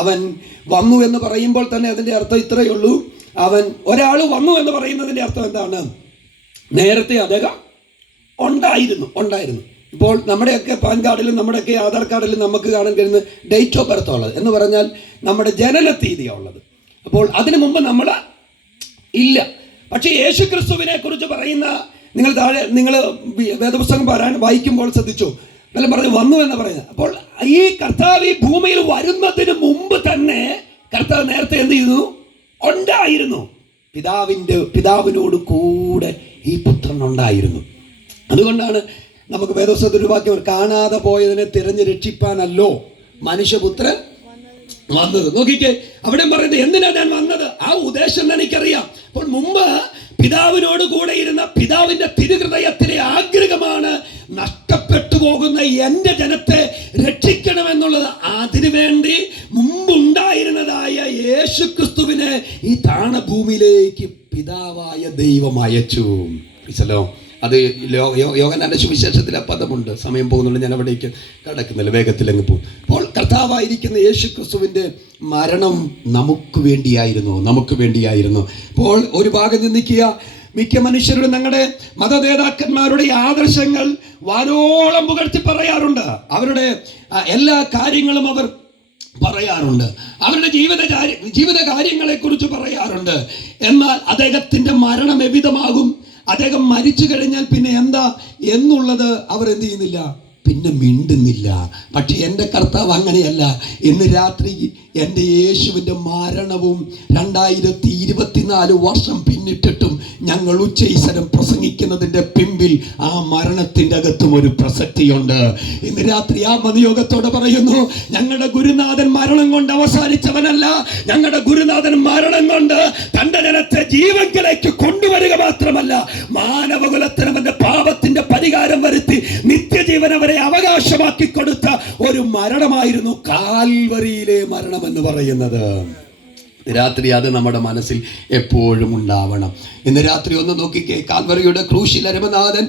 അവൻ വന്നു എന്ന് പറയുമ്പോൾ തന്നെ അതിന്റെ അർത്ഥം ഇത്രയേ ഉള്ളൂ. ഒരാൾ വന്നു എന്ന് പറയുന്നതിന്റെ അർത്ഥം എന്താണ്? നേരത്തെ അദ്ദേഹം ഉണ്ടായിരുന്നു. ഇപ്പോൾ നമ്മുടെയൊക്കെ പാൻ കാർഡിലും നമ്മുടെയൊക്കെ ആധാർ കാർഡിലും നമുക്ക് കാണാൻ കഴിയുന്ന ഡേറ്റ് ഓഫ് ബർത്ത് ഉള്ളത് എന്ന് പറഞ്ഞാൽ നമ്മുടെ ജനന തീയതിയാണ് ഉള്ളത്. അപ്പോൾ അതിനു മുമ്പ് നമ്മൾ ഇല്ല. പക്ഷേ യേശു ക്രിസ്തുവിനെ കുറിച്ച് പറയുന്ന നിങ്ങൾ വേദപുസ്തകം വായിക്കുമ്പോൾ ശ്രദ്ധിച്ചു, എല്ലാം പറഞ്ഞു വന്നു എന്ന് പറയുന്നത്. അപ്പോൾ ഈ കർത്താവ് ഈ ഭൂമിയിൽ വരുന്നതിന് മുമ്പ് തന്നെ കർത്താവ് നേരത്തെ എന്ത് ചെയ്തു? ഉണ്ടായിരുന്നു. പിതാവിനോട് കൂടെ ഈ പുത്രൻ ഉണ്ടായിരുന്നു. അതുകൊണ്ടാണ് നമുക്ക് വേദപുസ്തകത്തിൽ ഒരു വാക്യം, കാണാതെ പോയതിനെ തിരഞ്ഞു രക്ഷിപ്പാനല്ലോ മനുഷ്യപുത്രൻ വന്നത്. നോക്കിക്കേ, അവിടെ പറയുന്നത് എന്തിനാ ഞാൻ വന്നത്? ആ ഉദ്ദേശം എനിക്കറിയാം. അപ്പോൾ മുമ്പ് പിതാവിനോട് കൂടെ ഇരുന്ന പിതാവിന്റെ തിരുഹൃദയത്തിലെ ആഗ്രഹമാണ് നഷ്ടപ്പെട്ടു പോകുന്ന എൻ്റെ ജനത്തെ രക്ഷിക്കണമെന്നുള്ളത്. അതിനുവേണ്ടി മുമ്പുണ്ടായിരുന്നതായ യേശുക്രിസ്തുവിനെ ഈ താണഭൂമിയിലേക്ക് പിതാവായ ദൈവം അയച്ചു. അത് യോഹന്നാന്റെ സുവിശേഷത്തിലെ പദമുണ്ട്. സമയം പോകുന്നുണ്ട്, ഞാൻ അവിടേക്ക് കടക്കുന്നില്ല, വേഗത്തിലങ്ങ് പോകും. അപ്പോൾ കർത്താവായിരിക്കുന്ന യേശു ക്രിസ്തുവിൻ്റെ മരണം നമുക്ക് വേണ്ടിയായിരുന്നു. അപ്പോൾ ഒരു ഭാഗം ചിന്തിക്കുക, മിക്ക മനുഷ്യരുടെ ഞങ്ങളുടെ മത നേതാക്കന്മാരുടെ ആദർശങ്ങൾ വാനോളം പുകഴ്ത്തി പറയാറുണ്ട്. അവരുടെ എല്ലാ കാര്യങ്ങളും അവർ പറയാറുണ്ട്, അവരുടെ ജീവിത കാര്യങ്ങളെ കുറിച്ച് പറയാറുണ്ട്. എന്നാൽ അദ്ദേഹത്തിൻ്റെ മരണം എവിധമാകും, അദ്ദേഹം മരിച്ചു കഴിഞ്ഞാൽ പിന്നെ എന്താ എന്നുള്ളത് അവർ എന്ത് ചെയ്യുന്നില്ല, പിന്നെ മിണ്ടുന്നില്ല. പക്ഷെ എൻ്റെ കർത്താവ് അങ്ങനെയല്ല. ഇന്ന് രാത്രി എൻ്റെ യേശുവിൻ്റെ മരണവും 2024 വർഷം പിന്നിട്ടിട്ടും ഞങ്ങൾ ഉച്ചൈസരം പ്രസംഗിക്കുന്നതിൻ്റെ പിമ്പിൽ ആ മരണത്തിൻ്റെ അകത്തും ഒരു പ്രസക്തിയുണ്ട്. ഇന്ന് രാത്രി ആ മതയോഗത്തോടെ പറയുന്നു, ഞങ്ങളുടെ ഗുരുനാഥൻ മരണം കൊണ്ട് അവസാനിച്ചവനല്ല. ഞങ്ങളുടെ ഗുരുനാഥൻ മരണം കൊണ്ട് തൻ്റെ ജനത്തെ ജീവങ്കിലേക്ക് കൊണ്ടുവരിക മാത്രമല്ല, മാനവകുലത്തിന് അവന്റെ പാപത്തിന്റെ പരിഹാരം വരുത്തി നിത്യജീവൻ അവരെ അവകാശമാക്കി കൊടുത്ത ഒരു മരണമായിരുന്നു കാൽവരിയിലെ മരണം എന്ന് പറയുന്നത്. രാത്രി അത് നമ്മുടെ മനസ്സിൽ എപ്പോഴും ഉണ്ടാവണം. ഇന്ന് രാത്രി ഒന്ന് നോക്കിക്കേ, കാൽവരിയുടെ ക്രൂശിൽ അരമനാഥൻ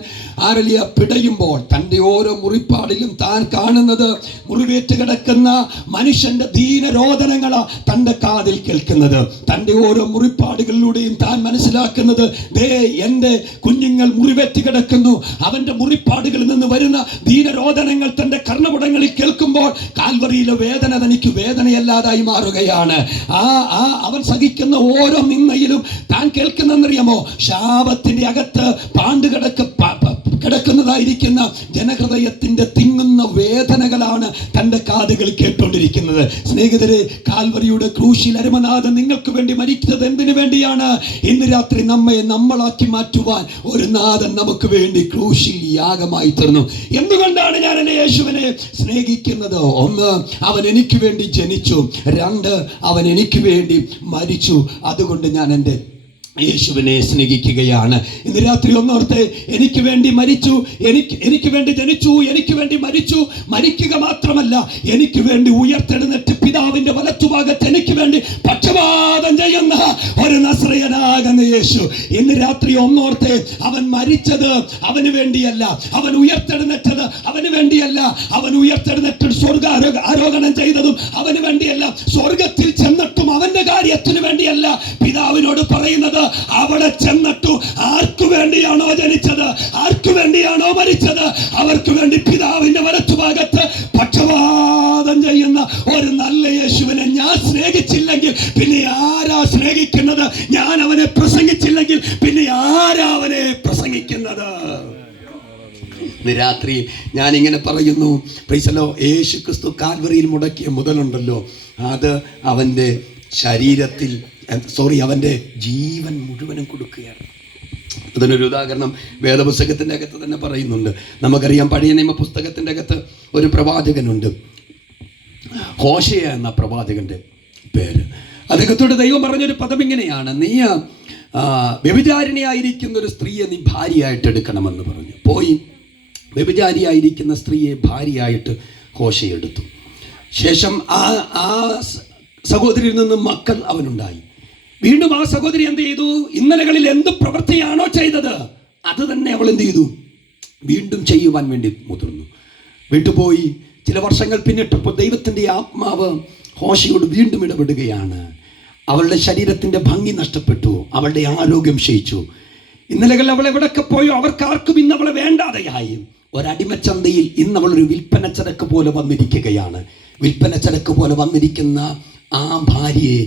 ആരലിയ പിടയുമ്പോൾ തൻ്റെ ഓരോ മുറിപ്പാടിലും താൻ കാണുന്നത് മുറിവേറ്റ് കിടക്കുന്ന മനുഷ്യന്റെ ദീനരോദനങ്ങളാ തൻ്റെ കാതിൽ കേൾക്കുന്നത്. തൻ്റെ ഓരോ മുറിപ്പാടുകളിലൂടെയും താൻ മനസ്സിലാക്കുന്നത്, ദേ എൻ്റെ കുഞ്ഞുങ്ങൾ മുറിവേറ്റ് കിടക്കുന്നു. അവൻ്റെ മുറിപ്പാടുകളിൽ നിന്ന് വരുന്ന ദീനരോദനങ്ങൾ തൻ്റെ കർണപുടങ്ങളിൽ കേൾക്കുമ്പോൾ കാൽവരിയിലെ വേദന തനിക്ക് വേദനയല്ലാതായി മാറുകയാണ്. അവൻ സഹിക്കുന്ന ഓരോ നിന്ദയിലും താൻ കേൾക്കുന്നറിയാമോ, ശാപത്തിന്റെ അകത്ത് കിടക്കുന്നതായിരിക്കുന്ന ജനഹൃദയത്തിന്റെ തിങ്ങുന്ന വേദനകളാണ് തൻ്റെ കാതുകൾ കേട്ടുകൊണ്ടിരിക്കുന്നത്. സ്നേഹിതരെ, കാൽവരിയുടെ ക്രൂശിൽ അരുമനാഥൻ നിങ്ങൾക്ക് വേണ്ടി മരിക്കുന്നത് എന്തിനു വേണ്ടിയാണ്? ഇന്ന് രാത്രി നമ്മെ നമ്മളാക്കി മാറ്റുവാൻ ഒരു നാഥൻ നമുക്ക് വേണ്ടി ക്രൂശിൽ യാഗമായി തീർന്നു. എന്തുകൊണ്ടാണ് ഞാൻ എൻ്റെ യേശുവിനെ സ്നേഹിക്കുന്നത്? ഒന്ന്, അവൻ എനിക്ക് വേണ്ടി ജനിച്ചു. രണ്ട്, അവൻ എനിക്ക് വേണ്ടി മരിച്ചു. അതുകൊണ്ട് ഞാൻ എൻ്റെ യേശുവിനെ സ്നേഹിക്കുകയാണ്. ഇന്ന് രാത്രി ഒന്നോർത്ത്, എനിക്ക് വേണ്ടി മരിച്ചു, എനിക്ക് വേണ്ടി ജനിച്ചു, എനിക്ക് വേണ്ടി മരിച്ചു. മരിക്കുക മാത്രമല്ല, എനിക്ക് വേണ്ടി ഉയർത്തെഴുന്നേറ്റ് പിതാവിന്റെ വലത്തുഭാഗത്ത് എനിക്ക് വേണ്ടി പക്ഷപാതം ചെയ്യുന്ന ഒരു നസ്രയനാകുന്ന യേശു. ഇന്ന് രാത്രി ഒന്നോർത്ത്, അവൻ മരിച്ചത് അവന് വേണ്ടിയല്ല, അവൻ ഉയർത്തെഴുന്നേറ്റത് അവന് വേണ്ടിയല്ല, അവൻ ഉയർത്തെഴുന്നേറ്റ് സ്വർഗാരോഹണം ചെയ്തതും അവന് വേണ്ടിയല്ല, സ്വർഗത്തിൽ ചെന്നിട്ടും അവന്റെ കാര്യത്തിന് വേണ്ടിയല്ല. പിതാവിനോട് പറയുന്നത്, അവിടെ ചെന്നിട്ടു ആർക്കു വേണ്ടിയാണോ ജനിച്ചത്, ആർക്കു വേണ്ടിയാണോ മരിച്ചത്, അവർക്ക് വേണ്ടി പിതാവിന്റെ വലത്തുഭാഗത്ത് പക്ഷപാതം ചെയ്യുന്ന ഒരു നല്ല യേശുവിനെ ഞാൻ സ്നേഹിച്ചില്ലെങ്കിൽ പിന്നെ ആരാ സ്നേഹിക്കുന്നത്? ഞാൻ അവനെ പ്രസംഗിച്ചില്ലെങ്കിൽ പിന്നെ ആരാ അവനെ പ്രസംഗിക്കുന്നത്? രാത്രി ഞാൻ ഇങ്ങനെ പറയുന്നു, പ്രൈസലോ, യേശു ക്രിസ്തു കാൽവറിയിൽ മുടക്കിയ മുതലുണ്ടല്ലോ, അത് അവൻ്റെ ശരീരത്തിൽ, അവൻ്റെ ജീവൻ മുഴുവനും കൊടുക്കുകയാണ്. അതിനൊരു ഉദാഹരണം വേദപുസ്തകത്തിൻ്റെ അകത്ത് തന്നെ പറയുന്നുണ്ട്. നമുക്കറിയാം, പഴയ നിയമ പുസ്തകത്തിൻ്റെ അകത്ത് ഒരു പ്രവാചകനുണ്ട്, ഹോശയ എന്ന പ്രവാചകൻ്റെ പേര്. അദ്ദേഹത്തോട് ദൈവം പറഞ്ഞൊരു പദം ഇങ്ങനെയാണ്: നീ വ്യഭിചാരിണിയായിരിക്കുന്ന ഒരു സ്ത്രീയെ നീ ഭാര്യയായിട്ട് എടുക്കണമെന്ന് പറഞ്ഞു. പോയി വ്യഭിചാരിയായിരിക്കുന്ന സ്ത്രീയെ ഭാര്യയായിട്ട് ഹോശയ എടുത്തു. ശേഷം ആ സഹോദരിയിൽ നിന്ന് മക്കൾ അവനുണ്ടായി. വീണ്ടും ആ സഹോദരി എന്ത് ചെയ്തു? ഇന്നലകളിൽ എന്ത് പ്രവൃത്തിയാണോ ചെയ്തത് അത് തന്നെ അവൾ എന്ത് ചെയ്തു? വീണ്ടും ചെയ്യുവാൻ വേണ്ടി മുതിർന്നു. വിട്ടുപോയി. ചില വർഷങ്ങൾ പിന്നിട്ടപ്പോൾ ദൈവത്തിൻ്റെ ആത്മാവ് ഹോശയോട് വീണ്ടും ഇടപെടുകയാണ്. അവളുടെ ശരീരത്തിൻ്റെ ഭംഗി നഷ്ടപ്പെട്ടു, അവളുടെ ആരോഗ്യം ക്ഷയിച്ചു. ഇന്നലകൾ അവൾ എവിടെയൊക്കെ പോയോ അവർക്കാർക്കും ഇന്ന് അവളെ വേണ്ടാതെയായി. ഒരടിമച്ചന്തയിൽ ഇന്ന് അവളൊരു വിൽപ്പന ചരക്ക് പോലെ വന്നിരിക്കുകയാണ്. വിൽപ്പന ചരക്ക് പോലെ വന്നിരിക്കുന്ന ആ ഭാര്യയെ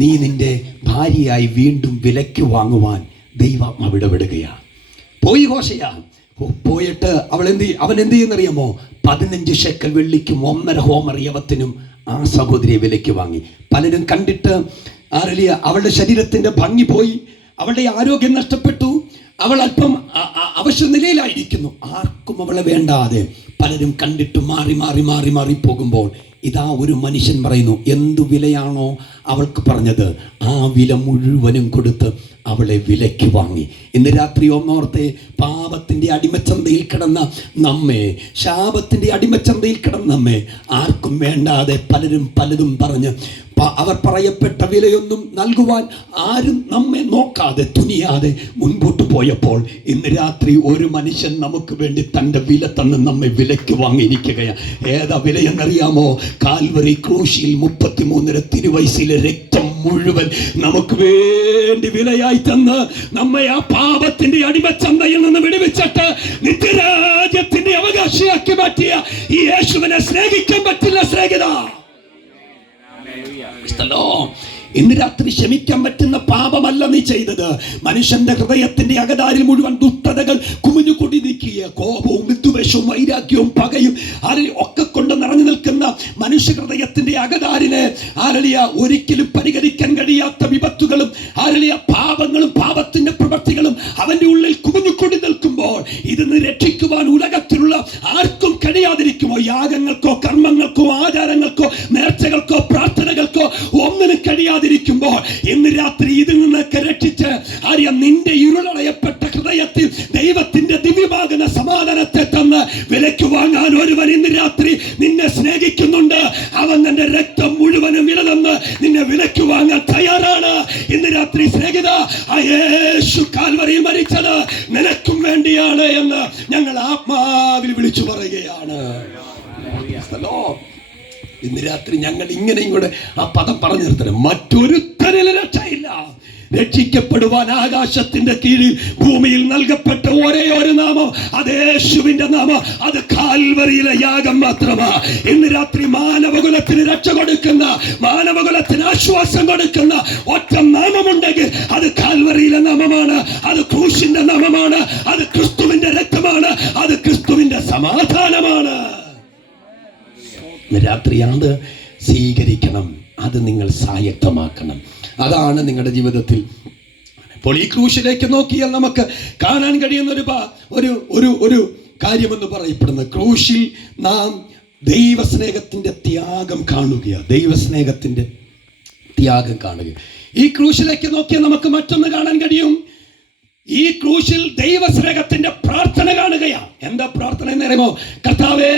നീ നിന്റെ ഭാര്യയായി വീണ്ടും വിലയ്ക്ക് വാങ്ങുവാൻ ദൈവം ഇടപെടുകയാണ്. പോയി ഹോശയ. പോയിട്ട് അവൻ എന്ത് ചെയ്യുന്നറിയാമോ? 15 ഷെക്കൽ വെള്ളിക്കും 1.5 ഹോമർ യവത്തിനും ആ സഹോദരിയെ വിലയ്ക്ക് വാങ്ങി. പലരും കണ്ടിട്ട് അവളുടെ ശരീരത്തിൻ്റെ ഭംഗി പോയി, അവളുടെ ആരോഗ്യം നഷ്ടപ്പെട്ടു, അവൾ അല്പം അവശ്യ നിലയിലായിരിക്കുന്നു, ആർക്കും അവളെ വേണ്ടാതെ പലരും കണ്ടിട്ട് മാറി മാറി മാറി മാറി പോകുമ്പോൾ ഇതാ ഒരു മനുഷ്യൻ പറയുന്നു, എന്തു വിലയാണോ അവൾക്ക് പറഞ്ഞത് ആ വില മുഴുവനും കൊടുത്ത് അവളെ വിലയ്ക്ക് വാങ്ങി. ഇന്ന് രാത്രി ഒന്നോർത്തെ, പാപത്തിൻ്റെ അടിമച്ചന്തയിൽ കിടന്ന നമ്മെ, ശാപത്തിൻ്റെ അടിമച്ചന്തയിൽ കിടന്ന നമ്മെ ആർക്കും വേണ്ടാതെ പലരും പലതും പറഞ്ഞ് അവർ പറയപ്പെട്ട വിലയൊന്നും നൽകുവാൻ ആരും നമ്മെ നോക്കാതെ തുനിയാതെ മുൻപോട്ട് പോയപ്പോൾ ഇന്ന് രാത്രി ഒരു മനുഷ്യൻ നമുക്ക് വേണ്ടി തൻ്റെ വില തന്ന് നമ്മെ വിലയ്ക്ക് വാങ്ങിയിരിക്കുകയാണ്. ഏതാ വിലയെന്നറിയാമോ? കാൽവറി ക്രൂശിൽ 33 തിരുവയസ്സിലെ രക്തം മുഴുവൻ നമുക്ക് വേണ്ടി വിലയായി തന്ന് നമ്മെ ആ പാപത്തിന്റെ അടിമച്ചന്തയിൽ നിന്ന് വിടുവിച്ചിട്ട് നിത്യരാജ്യത്തിന്റെ അവകാശിയാക്കി മാറ്റിയ ഈ യേശുവിനെ സ്നേഹിക്കാൻ പറ്റില്ല സ്നേഹിത. ഇന്ന് രാത്രി ക്ഷമിക്കാൻ പറ്റുന്ന പാപമല്ല നീ ചെയ്തത്. മനുഷ്യന്റെ ഹൃദയത്തിന്റെ അകതാരിൽ മുഴുവൻ ദുഷ്ടതകൾ കുമിഞ്ഞു കൊടി നീക്കിയ കോപവും വിദ്വേഷവും വൈരാഗ്യവും പകയും ഒക്കെ കൊണ്ട് നിറഞ്ഞു നിൽക്കുന്ന മനുഷ്യ ഹൃദയത്തിന്റെ അകതാരിനെ ഒരിക്കലും പരിഹരിക്കാൻ കഴിയാത്ത വിപത്തുകളും പാപങ്ങളും പാപത്തിന്റെ പ്രവൃത്തികളും അവന്റെ ഉള്ളിൽ കുമിഞ്ഞു കൊടി നിൽക്കുമ്പോൾ ഇതിന് രക്ഷിക്കുവാൻ ഉലകത്തിലുള്ള ആർക്കും കഴിയാതിരിക്കുമോ? യാഗങ്ങൾക്കോ കർമ്മങ്ങൾക്കോ ആചാരങ്ങൾക്കോ നേർച്ചകൾക്കോ പ്രാർത്ഥനകൾക്കോ ഒന്നിനും കഴിയാതിരിക്കുമ്പോൾ ഇന്ന് രാത്രി ഇതിൽ നിന്നൊക്കെ രക്ഷിച്ച് നിന്റെ ഇരുളടയപ്പെട്ട ഹൃദയത്തിൽ ദൈവത്തിന്റെ ദിവ്യമാകുന്ന സമാധാനത്തെ തന്ന് വിലയ്ക്ക് വാങ്ങാൻ ഒരുവൻ ഇന്ന് രാത്രി നിന്നെ സ്നേഹിക്കുന്നുണ്ട്. അവൻ നിന്റെ രക്തം മുഴുവനും വില തന്ന് നിന്നെ വിലയ്ക്ക് വാങ്ങാൻ തയ്യാറാണ്. ഇന്ന് രാത്രി സ്നേഹിത, ആ യേശു കാൽവറിയിൽ മരിച്ചത് നിനക്കും വേണ്ടിയാണ് എന്ന് ഞങ്ങൾ ആത്മാവിൽ വിളിച്ചു പറയുകയാണ്. ഇന്ന് രാത്രി ഞങ്ങൾ ഇങ്ങനെ കൂടെ ആ പദം പറഞ്ഞു നിർത്തണം. മറ്റൊരുത്തരിൽ രക്ഷയില്ല. രക്ഷിക്കപ്പെടുവാൻ ആകാശത്തിന്റെ കീഴിൽ ഭൂമിയിൽ നൽകപ്പെട്ട ഒരേ ഒരു നാമം, അത് യേശുവിന്റെ നാമം, അത് കാൽവറിയിലെ യാഗം മാത്രമാ. ഇന്ന് രാത്രി മാനവകുലത്തിന് രക്ഷ കൊടുക്കുന്ന, മാനവകുലത്തിന് ആശ്വാസം കൊടുക്കുന്ന ഒറ്റ നാമമുണ്ടെങ്കിൽ അത് കാൽവറിയിലെ നാമമാണ്, അത് ക്രൂശിന്റെ നാമമാണ്, അത് ക്രിസ്തുവിന്റെ രക്തമാണ്, അത് ക്രിസ്തുവിന്റെ സമാധാനമാണ്. രാത്രി അത് സ്വീകരിക്കണം, അത് നിങ്ങൾ സ്വായത്തമാക്കണം. അതാണ് നിങ്ങളുടെ ജീവിതത്തിൽ. അപ്പോൾ ഈ ക്രൂശിലേക്ക് നോക്കിയാൽ നമുക്ക് കാണാൻ കഴിയുന്ന ഒരു കാര്യമെന്ന് പറയപ്പെടുന്നത്, ക്രൂശിൽ നാം ദൈവസ്നേഹത്തിൻ്റെ ത്യാഗം കാണുകയാണ്. ദൈവസ്നേഹത്തിൻ്റെ ത്യാഗം കാണുക. ഈ ക്രൂശിലേക്ക് നോക്കിയാൽ നമുക്ക് മറ്റൊന്ന് കാണാൻ കഴിയും. ഈ ക്രൂശിൽ ദൈവസ്നേഹത്തിന്റെ പ്രാർത്ഥന കാണുകയാണ്. എന്താ പ്രാർത്ഥന എന്നറിയുമോ? കർത്താവേ,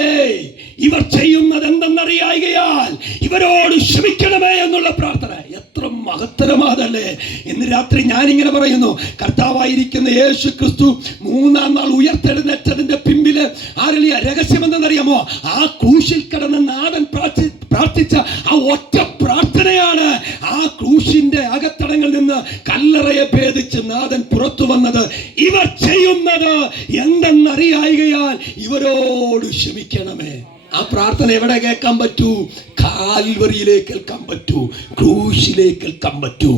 ഇവർ ചെയ്യുന്നത് എന്തെന്നറിയായികയാൽ ഇവരോട് ക്ഷമിക്കണമേ എന്നുള്ള പ്രാർത്ഥന. എത്ര മഹത്തരമാതല്ലേ! ഇന്ന് രാത്രി ഞാനിങ്ങനെ പറയുന്നു, കർത്താവായിരിക്കുന്ന യേശു ക്രിസ്തു 3-ാം നാൾ ഉയർത്തെഴുന്നേറ്റതിന്റെ പിമ്പില് ആരലിയ രഹസ്യമെന്നറിയാമോ? ആ ക്രൂശിൽ കിടന്ന് നാഥൻ പ്രാർത്ഥിച്ച ആ ഒറ്റ പ്രാർത്ഥനയാണ്. ആ ക്രൂശിന്റെ അകത്തടങ്ങളിൽ നിന്ന് കല്ലറയെ ഭേദിച്ച് നാഥൻ പുറത്തു വന്നത്. ഇവർ ചെയ്യുന്നത് എന്തെന്നറിയായികയാൽ ഇവരോട് ക്ഷമിക്കണമേ. ആ പ്രാർത്ഥന എവിടെ കേൾക്കാൻ പറ്റൂ? കാൽവറിയിലേക്ക് കേൾക്കാൻ പറ്റൂ, ക്രൂശിലേക്ക് കേൾക്കാൻ പറ്റൂ.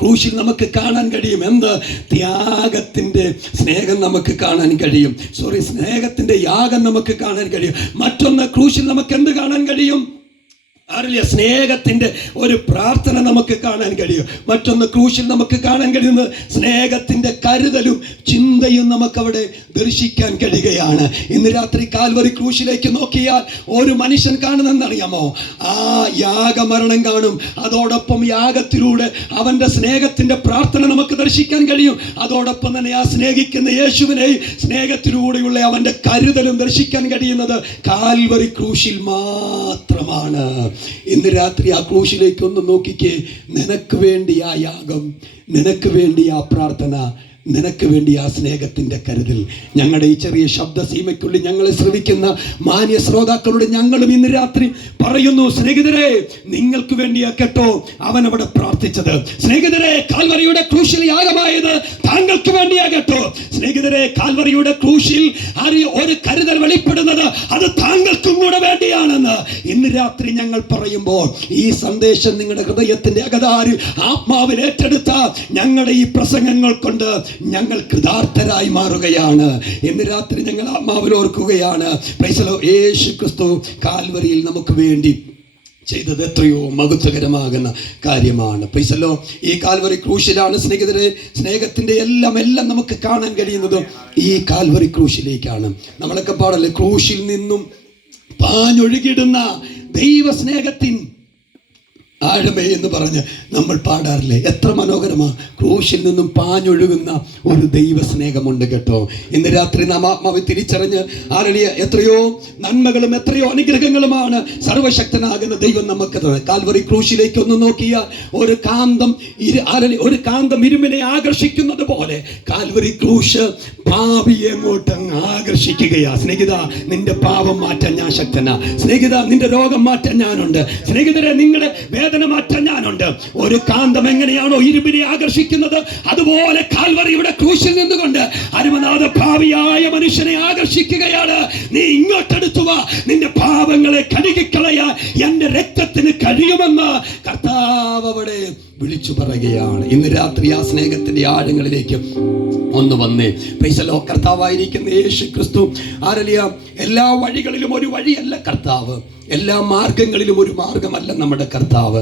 ക്രൂശിൽ നമുക്ക് കാണാൻ കഴിയും എന്ത്? ത്യാഗത്തിന്റെ സ്നേഹം നമുക്ക് കാണാൻ കഴിയും. സ്നേഹത്തിന്റെ യാഗം നമുക്ക് കാണാൻ കഴിയും. മറ്റൊന്ന്, ക്രൂശിൽ നമുക്ക് എന്ത് കാണാൻ കഴിയും? അറിയില്ല, സ്നേഹത്തിന്റെ ഒരു പ്രാർത്ഥന നമുക്ക് കാണാൻ കഴിയും. മറ്റൊന്ന്, ക്രൂശിൽ നമുക്ക് കാണാൻ കഴിയുന്നത് സ്നേഹത്തിന്റെ കരുതലും ചിന്തയും നമുക്കവിടെ ദർശിക്കാൻ കഴിയുകയാണ്. ഇന്ന് രാത്രി കാൽവറി ക്രൂശിലേക്ക് നോക്കിയാൽ ഒരു മനുഷ്യൻ കാണുന്നതെന്നറിയാമോ? ആ യാഗമരണം കാണും. അതോടൊപ്പം യാഗത്തിലൂടെ അവന്റെ സ്നേഹത്തിന്റെ പ്രാർത്ഥന നമുക്ക് ദർശിക്കാൻ കഴിയും. അതോടൊപ്പം തന്നെ ആ സ്നേഹിക്കുന്ന യേശുവിനെ സ്നേഹത്തിലൂടെയുള്ള അവന്റെ കരുതലും ദർശിക്കാൻ കഴിയുന്നത് കാൽവറി ക്രൂശിൽ മാത്രമാണ്. ഇന്ന് രാത്രി ആ ക്രൂശിലേക്ക് ഒന്ന് നോക്കിക്കേ. നിനക്ക് വേണ്ടി ആ യാഗം, നിനക്ക് വേണ്ടി ആ പ്രാർത്ഥന, നിനക്ക് വേണ്ടി ആ സ്നേഹത്തിന്റെ കരുതൽ. ഞങ്ങളുടെ ഈ ചെറിയ ശബ്ദ സീമയ്ക്കുള്ളിൽ ഞങ്ങളെ ശ്രവിക്കുന്ന മാന്യ ശ്രോതാക്കളോട് ഞങ്ങളും ഇന്ന് രാത്രി പറയുന്നു, സ്നേഹിതരെ, നിങ്ങൾക്ക് വേണ്ടിയാ കേട്ടോ അവൻ അവിടെ പ്രാർത്ഥിച്ചത്. സ്നേഹിതരെ, കാൽവറിയുടെ ക്രൂശിൽ യാഗമായത് താങ്കൾക്ക് വേണ്ടിയാ കേട്ടോ. സ്നേഹിതരെ, കാൽവറിയുടെ ക്രൂശിൽ ഒരു കരുതൽ വെളിപ്പെടുന്നത് അത് താങ്കൾക്കും കൂടെ വേണ്ടിയാണെന്ന് ഇന്ന് രാത്രി ഞങ്ങൾ പറയുമ്പോൾ ഈ സന്ദേശം നിങ്ങളുടെ ഹൃദയത്തിന്റെ അകതാരിൽ ആത്മാവിൽ ഏറ്റെടുത്ത ഞങ്ങളുടെ ഈ പ്രസംഗങ്ങൾ കൊണ്ട് ഞങ്ങൾ കൃതാർത്ഥരായി മാറുകയാണ്. ഇന്ന് രാത്രി ഞങ്ങൾ ആത്മാവിൽ ഓർക്കുകയാണ്, യേശു ക്രിസ്തു കാൽവരിയിൽ നമുക്ക് വേണ്ടി ചെയ്തത് എത്രയോ മഹത്വകരമാകുന്ന കാര്യമാണ്. പ്രൈസലോ, ഈ കാൽവറി ക്രൂശിലാണ് സ്നേഹിതരെ സ്നേഹത്തിന്റെ എല്ലാം നമുക്ക് കാണാൻ കഴിയുന്നത് ഈ കാൽവറി ക്രൂശിലേക്കാണ്. നമ്മളൊക്കെ പാടല്ലേ, ക്രൂശിൽ നിന്നും പാഞ്ഞൊഴുകിടുന്ന ദൈവസ്നേഹത്തിൻ ആഴമേ എന്ന് പറഞ്ഞ് നമ്മൾ പാടാറില്ലേ? എത്ര മനോഹരമാണ്! ക്രൂശിൽ നിന്നും പാഞ്ഞൊഴുകുന്ന ഒരു ദൈവസ്നേഹമുണ്ട് കേട്ടോ. ഇന്ന് രാത്രി നാം ആത്മാവ് തിരിച്ചറിഞ്ഞ് എത്രയോ നന്മകളും എത്രയോ അനുഗ്രഹങ്ങളുമാണ് സർവശക്തനാകുന്ന ദൈവം നമുക്ക് തന്നെ. കാൽവറി ക്രൂശിലേക്ക് ഒന്ന് നോക്കിയാൽ ഒരു കാന്തം ഇരുമ്പിനെ ആകർഷിക്കുന്നത് പോലെ കാൽവറി ക്രൂശ് പാപിയെ അങ്ങോട്ട് ആകർഷിക്കുകയാ. സ്നേഹിത, നിന്റെ പാപം മാറ്റാൻ ഞാൻ ശക്തനാ. സ്നേഹിത, നിന്റെ രോഗം മാറ്റാൻ ഞാനുണ്ട്. സ്നേഹിതരെ, നിങ്ങളുടെ വേദന മാറ്റാൻ ഞാനുണ്ട്. ഒരു കാന്തം എങ്ങനെയാണോ ഇരുമ്പിനെ ആകർഷിക്കുന്നത്, അതുപോലെ കാൽവറിയുടെ ക്രൂശിൽ നിന്നുകൊണ്ട് അരുമനാഥ ഭാവിയായ മനുഷ്യനെ ആകർഷിക്കുകയാണ്. നീ ഇങ്ങോട്ടെടുത്തു വാ, നിന്റെ പാപങ്ങളെ കഴുകിക്കളയാൻ എന്റെ രക്തത്തിന് കഴിയുമെന്ന് കർത്താവ് അവിടെ വിളിച്ചു പറയുകയാണ്. ഇന്ന് രാത്രി ആ സ്നേഹത്തിന്റെ ആഴങ്ങളിലേക്ക് ഒന്ന് വന്നേ. പ്രൈസലോ, കർത്താവായിരിക്കുന്ന യേശു ക്രിസ്തു എല്ലാ വഴികളിലും ഒരു വഴിയല്ല കർത്താവ്. എല്ലാ മാർഗങ്ങളിലും ഒരു മാർഗമല്ല നമ്മുടെ കർത്താവ്.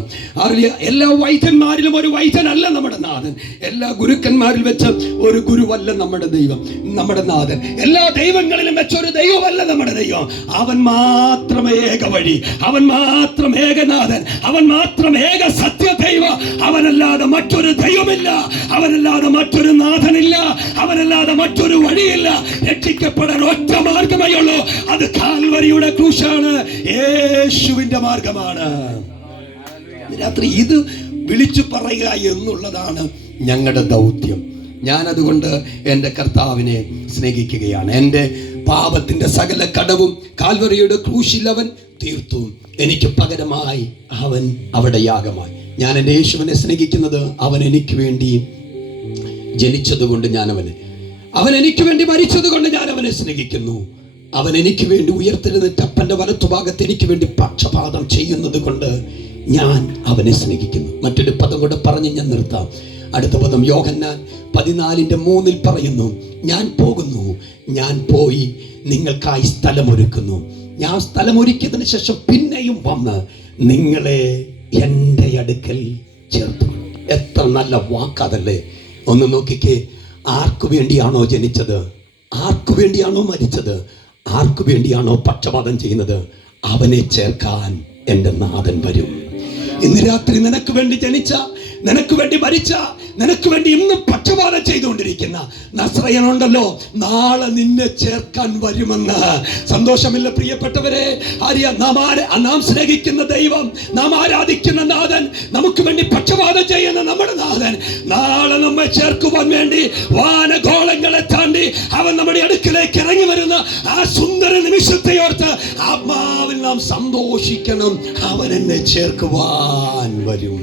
എല്ലാ വൈദ്യന്മാരിലും ഒരു വൈദ്യനല്ല നമ്മുടെ നാഥൻ. എല്ലാ ഗുരുക്കന്മാരിൽ വെച്ച് ഒരു ഗുരുവല്ല നമ്മുടെ ദൈവം, നമ്മുടെ നാഥൻ. എല്ലാ ദൈവങ്ങളിലും വെച്ച് ഒരു ദൈവമല്ല നമ്മുടെ ദൈവം. അവൻ മാത്രം ഏക വഴി, അവൻ മാത്രം ഏകനാഥൻ, അവൻ മാത്രം ഏക സത്യ ദൈവം. അവനല്ലാതെ മറ്റൊരു ദൈവമില്ല, അവനല്ലാതെ മറ്റൊരു നാഥനില്ല, അവനല്ലാതെ മറ്റൊരു വഴിയില്ല. രക്ഷിക്കപ്പെടാൻ ഒറ്റ മാർഗമേ ഉള്ളൂ, അത് കാൽവരിയുടെ ക്രൂശാണ്, യേശുവിന്റെ മാർഗമാണ്. രാത്രി ഇത് വിളിച്ചു പറയുക എന്നുള്ളതാണ് ഞങ്ങളുടെ ദൗത്യം. ഞാനതുകൊണ്ട് എൻ്റെ കർത്താവിനെ സ്നേഹിക്കുകയാണ്. എൻ്റെ പാപത്തിന്റെ സകല കടവും കാൽവരിയുടെ ക്രൂശിൽ അവൻ തീർത്തു. എനിക്ക് പകരമായി അവൻ അവിടെ യാഗമായി. ഞാൻ എൻ്റെ യേശുവിനെ സ്നേഹിക്കുന്നത് അവൻ എനിക്ക് വേണ്ടി ജനിച്ചതുകൊണ്ട് അവൻ എനിക്ക് വേണ്ടി മരിച്ചതുകൊണ്ട് ഞാൻ അവനെ സ്നേഹിക്കുന്നു. അവൻ എനിക്ക് വേണ്ടി ഉയർത്തെഴുന്നേറ്റ് അപ്പൻ്റെ വലത്തുഭാഗത്ത് എനിക്ക് വേണ്ടി പക്ഷപാതം ചെയ്യുന്നത് കൊണ്ട് ഞാൻ അവനെ സ്നേഹിക്കുന്നു. മറ്റൊരു പദം കൂടെ പറഞ്ഞ് ഞാൻ നിർത്താം. അടുത്ത പദം യോഹന്നാൻ 14:3 പറയുന്നു, ഞാൻ പോകുന്നു, ഞാൻ പോയി നിങ്ങൾക്കായി സ്ഥലമൊരുക്കുന്നു. ഞാൻ സ്ഥലമൊരുക്കിയതിന് ശേഷം പിന്നെയും വന്ന് നിങ്ങളെ എൻ്റെ അടുക്കൽ ചേർത്തു. എത്ര നല്ല വാക്കതല്ലേ! ഒന്ന് നോക്കിക്കേ, ആർക്കു വേണ്ടിയാണോ ജനിച്ചത്, ആർക്കു വേണ്ടിയാണോ മരിച്ചത്, ആർക്കു വേണ്ടിയാണോ പക്ഷപാതം ചെയ്യുന്നത്, അവനെ ചേർക്കാൻ എൻ്റെ നാഥൻ വരും. ഇന്ന് രാത്രി നിനക്ക് വേണ്ടി ജനിച്ച, നിനക്ക് വേണ്ടി മരിച്ച, നിനക്ക് വേണ്ടി ഇന്നും പക്ഷപാതം ചെയ്തുകൊണ്ടിരിക്കുന്ന നസ്രയനുണ്ടല്ലോ, നാളെ നിന്നെ ചേർക്കാൻ വരുമെന്ന്. സന്തോഷമില്ല പ്രിയപ്പെട്ടവരെ? നാം സ്നേഹിക്കുന്ന ദൈവം, നാം ആരാധിക്കുന്ന നാഥൻ, നമുക്ക് വേണ്ടി പക്ഷപാതം ചെയ്യുന്ന നമ്മുടെ നാഥൻ നാളെ നമ്മെ ചേർക്കുവാൻ വേണ്ടി വാനഗോളങ്ങളെ താണ്ടി അവൻ നമ്മുടെ അടുക്കലേക്ക് ഇറങ്ങി വരുന്ന ആ സുന്ദര നിമിഷത്തെ ഓർത്ത് ആത്മാവിൽ നാം സന്തോഷിക്കണം. അവൻ എന്നെ ചേർക്കുവാൻ വരും.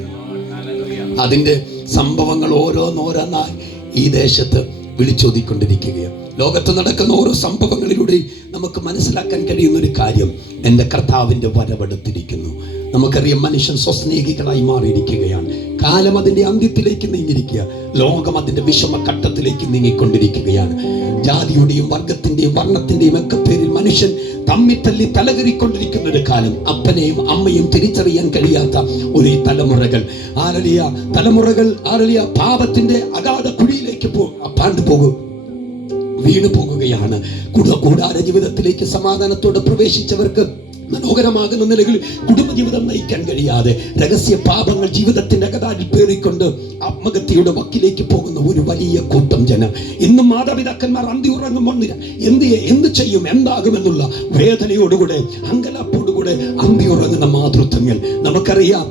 അതിൻ്റെ സംഭവങ്ങൾ ഓരോന്നോരോന്നായി ഈ ദേശത്ത് വിളിച്ചോതിക്കൊണ്ടിരിക്കുകയാണ്. ലോകത്ത് നടക്കുന്ന ഓരോ സംഭവങ്ങളിലൂടെ നമുക്ക് മനസ്സിലാക്കാൻ കഴിയുന്ന ഒരു കാര്യം, എൻ്റെ കർത്താവിൻ്റെ വരവെടുത്തിരിക്കുന്നു. നമുക്കറിയാം, മനുഷ്യൻ സ്വസ്നേഹികളായി മാറിയിരിക്കുകയാണ്. കാലം അതിൻ്റെ അന്ത്യത്തിലേക്ക് നീങ്ങിയിരിക്കുക, ലോകം അതിൻ്റെ വിഷമഘട്ടത്തിലേക്ക് നീങ്ങിക്കൊണ്ടിരിക്കുകയാണ്. ജാതിയുടെയും വർഗത്തിൻ്റെയും വർണ്ണത്തിൻ്റെയും ഒക്കെ പേരിൽ മനുഷ്യൻ തമ്മിത്തല്ലി തലകറിക്കൊണ്ടിരിക്കുന്ന ഒരു കാലം. അപ്പനെയും അമ്മയും തിരിച്ചറിയാൻ കഴിയാത്ത ഒരു തലമുറകൾ പാപത്തിന്റെ അഗാധ കുഴിയിലേക്ക് വീണു പോകുകയാണ്. കൂടാര ജീവിതത്തിലേക്ക് സമാധാനത്തോടെ പ്രവേശിച്ചവർക്ക് മനോഹരമാകുന്ന നിലയിൽ കുടുംബജീവിതം നയിക്കാൻ കഴിയാതെ രഹസ്യ പാപങ്ങൾ ജീവിതത്തിന്റെ അകതാരിൽ പേറിക്കൊണ്ട് ആത്മഹത്യയുടെ വക്കിലേക്ക് പോകുന്ന ഒരു വലിയ കൂട്ടം ജനം. ഇന്നും മാതാപിതാക്കന്മാർ അന്തി ഉറങ്ങുമ്പോൾ എന്ത് ചെയ്യും, എന്താകുമെന്നുള്ള വേദനയോടുകൂടെ അങ്കലാപ്പോടുകൂടെ അന്തി ഉറങ്ങുന്ന മാതൃത്വങ്ങൾ നമുക്കറിയാം.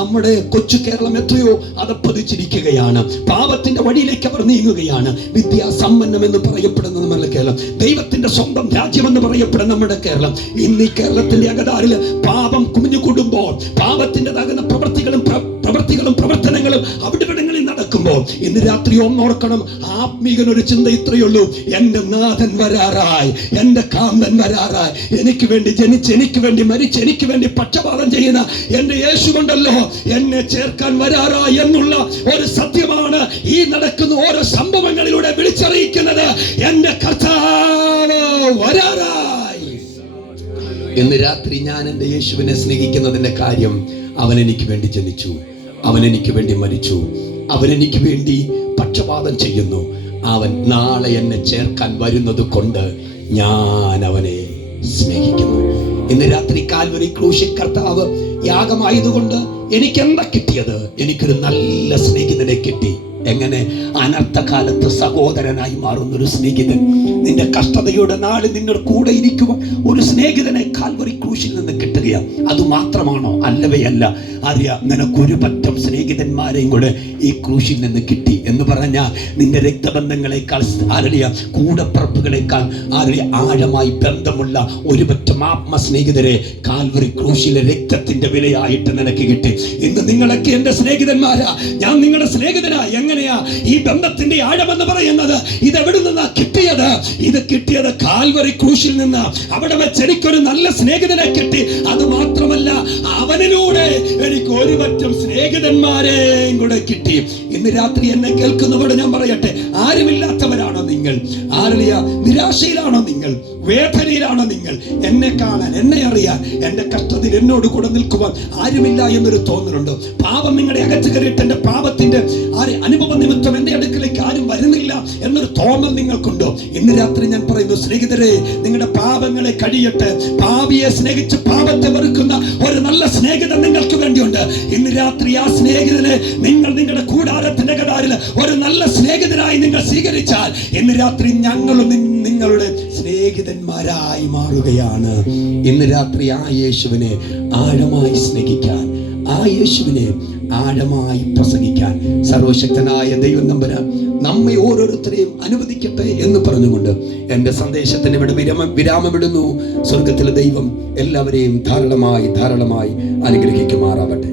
നമ്മുടെ കൊച്ചു കേരളം എത്രയോ അതപ്പതിച്ചിരിക്കുകയാണ്. പാപത്തിന്റെ വഴിയിലേക്ക് അവർ നീങ്ങുകയാണ്. വിദ്യാസമ്പന്നം എന്ന് പറയപ്പെടുന്ന നമ്മുടെ കേരളം, ദൈവത്തിന്റെ സ്വന്തം രാജ്യമെന്ന് പറയപ്പെടുന്ന നമ്മുടെ കേരളം, ഇന്ന് ഈ കേരളത്തിന്റെ അകതാരിൽ പാപം കുമിഞ്ഞുകൂടുമ്പോൾ, പാപത്തിന്റെ തകുന്ന പ്രവൃത്തികളും പ്രവർത്തനങ്ങളും അവിടെവിടങ്ങളിൽ നടക്കുമ്പോൾ ഇന്ന് രാത്രി ഒന്നോർക്കണം, ആത്മീകനൊരു ചിന്ത ഇത്രയുള്ളൂ: എൻ്റെ നാഥൻ വരാറായി, എൻ്റെ കാന്തൻ വരാറായി. എനിക്ക് വേണ്ടി ജനിച്ച്, എനിക്ക് വേണ്ടി മരിച്ച്, എനിക്ക് വേണ്ടി പക്ഷപാതം ചെയ്യുന്ന എൻ്റെ യേശുവുണ്ടല്ലോ, എന്നെ ചേർക്കാൻ വരാറായി എന്നുള്ള ഒരു സത്യമാണ് ഈ നടക്കുന്ന ഓരോ സംഭവങ്ങളിലൂടെ വിളിച്ചറിയിക്കുന്നത്. എൻ്റെ കർത്താവ് വരാറായി. ഇന്ന് രാത്രി ഞാൻ എൻ്റെ യേശുവിനെ സ്നേഹിക്കുന്നതിൻ്റെ കാര്യം, അവൻ എനിക്ക് വേണ്ടി ജനിച്ചു, അവൻ എനിക്ക് വേണ്ടി മരിച്ചു, അവൻ എനിക്ക് വേണ്ടി പക്ഷപാതം ചെയ്യുന്നു. അവൻ നാളെ എന്നെ ചേർക്കാൻ വരുന്നത് കൊണ്ട് ഞാൻ അവനെ സ്നേഹിക്കുന്നു. ഇന്ന് രാത്രി കാൽവരി ക്രൂശിൽ കർത്താവ് യാഗമായതുകൊണ്ട് എനിക്ക് എന്താ കിട്ടിയത്? എനിക്കൊരു നല്ല സ്നേഹിതനെ കിട്ടി. എങ്ങനെ? അനർത്ഥകാലത്ത് സഹോദരനായി മാറുന്ന ഒരു സ്നേഹിതൻ. നിന്റെ കഷ്ടതയുടെ നാളിൽ നിന്നോട് കൂടെ ഇരിക്കുവാൻ ഒരു സ്നേഹിതനെ കാൽവരി ക്രൂശിൽ നിന്ന് കിട്ടുകയാണ്. അത് മാത്രമാണോ? അല്ലവേ അല്ല. നിനക്കൊരു പറ്റം സ്നേഹിതന്മാരെയും കൂടെ ഈ ക്രൂശിൽ നിന്ന് കിട്ടി എന്ന് പറഞ്ഞാൽ നിന്റെ രക്തബന്ധങ്ങളെക്കാൾ കൂടപ്പറപ്പുകളെക്കാൾ ആഴമായി ബന്ധമുള്ള ഒരു പറ്റം ആത്മസ്നേഹിതരെ കാൽവരി ക്രൂശിലെ രക്തത്തിന്റെ വിലയായിട്ട് നിനക്ക് കിട്ടി. ഇന്ന് നിങ്ങളൊക്കെ എന്റെ സ്നേഹിതന്മാരാ, ഞാൻ നിങ്ങളുടെ സ്നേഹിതനാ. എങ്ങനെയാ ഈ ബന്ധത്തിന്റെ ആഴമെന്ന് പറയുന്നത്? ഇത് എവിടെ നിന്നാ കിട്ടിയത്? ഇത് കിട്ടിയത് കാൽവരി ക്രൂശിൽ നിന്ന്. അവിടെ വെച്ച് എനിക്കൊരു നല്ല സ്നേഹിതനെ കിട്ടി. അത് മാത്രമല്ല, അവനിലൂടെ എനിക്ക് ഒരു പറ്റം സ്നേഹിതന്മാരെയും കൂടെ കിട്ടി. ഇന്ന് രാത്രി എന്നെ കേൾക്കുന്നവരോട് ഞാൻ പറയട്ടെ, ആരുമില്ലാത്തവരാണോ നിങ്ങൾ? നിരാശയിലാണോ നിങ്ങൾ? വേദനയിലാണോ നിങ്ങൾ? എന്നെ കാണാൻ, എന്നെ അറിയാൻ, എന്റെ കഷ്ടത്തിൽ എന്നോട് കൂടെ നിൽക്കുവാൻ ആരുമില്ല എന്നൊരു തോന്നലുണ്ടോ? പാപം നിങ്ങളെ അകത്ത് കയറിയിട്ട് എന്റെ പാപത്തിന്റെ അനുഭവ നിമിത്തം എന്റെ അടുക്കലേക്ക് ആരും വരുന്നില്ല എന്നൊരു തോന്നൽ നിങ്ങൾക്കുണ്ടോ? ഇന്ന് രാത്രി ഞാൻ പറയുന്നു, സ്നേഹിതരെ, നിങ്ങളുടെ പാപങ്ങളെ കഴിയട്ടെ. പാപിയെ സ്നേഹിച്ച് പാപത്തെ വെറുക്കുന്ന ഒരു നല്ല സ്നേഹിതൻ നിങ്ങൾക്ക് വേണ്ടിയുണ്ട്. ഇന്ന് രാത്രി ആ സ്നേഹിതനെ നിങ്ങൾ നിങ്ങളുടെ കൂടാരത്തിന്റെ കടാരിൽ ഒരു നല്ല സ്നേഹിതനായി നിങ്ങൾ സ്വീകരിച്ചാൽ ഇന്ന് രാത്രി ഞങ്ങളും നിങ്ങളുടെ സ്നേഹിതന്മാരായി മാറുകയാണ്. ഇന്ന് രാത്രി ആ യേശുവിനെ ആഴമായി സ്നേഹിക്കാൻ, ആ യേശുവിനെ ആഴമായി പ്രസംഗിക്കാൻ സർവശക്തനായ ദൈവം തമ്പുരാൻ നമ്മെ ഓരോരുത്തരെയും അനുവദിക്കട്ടെ എന്ന് പറഞ്ഞുകൊണ്ട് എൻ്റെ സന്ദേശത്തിന് ഇവിടെ വിരാമമിടുന്നു. സ്വർഗത്തിലെ ദൈവം എല്ലാവരെയും ധാരാളമായി അനുഗ്രഹിക്കുമാറാവട്ടെ.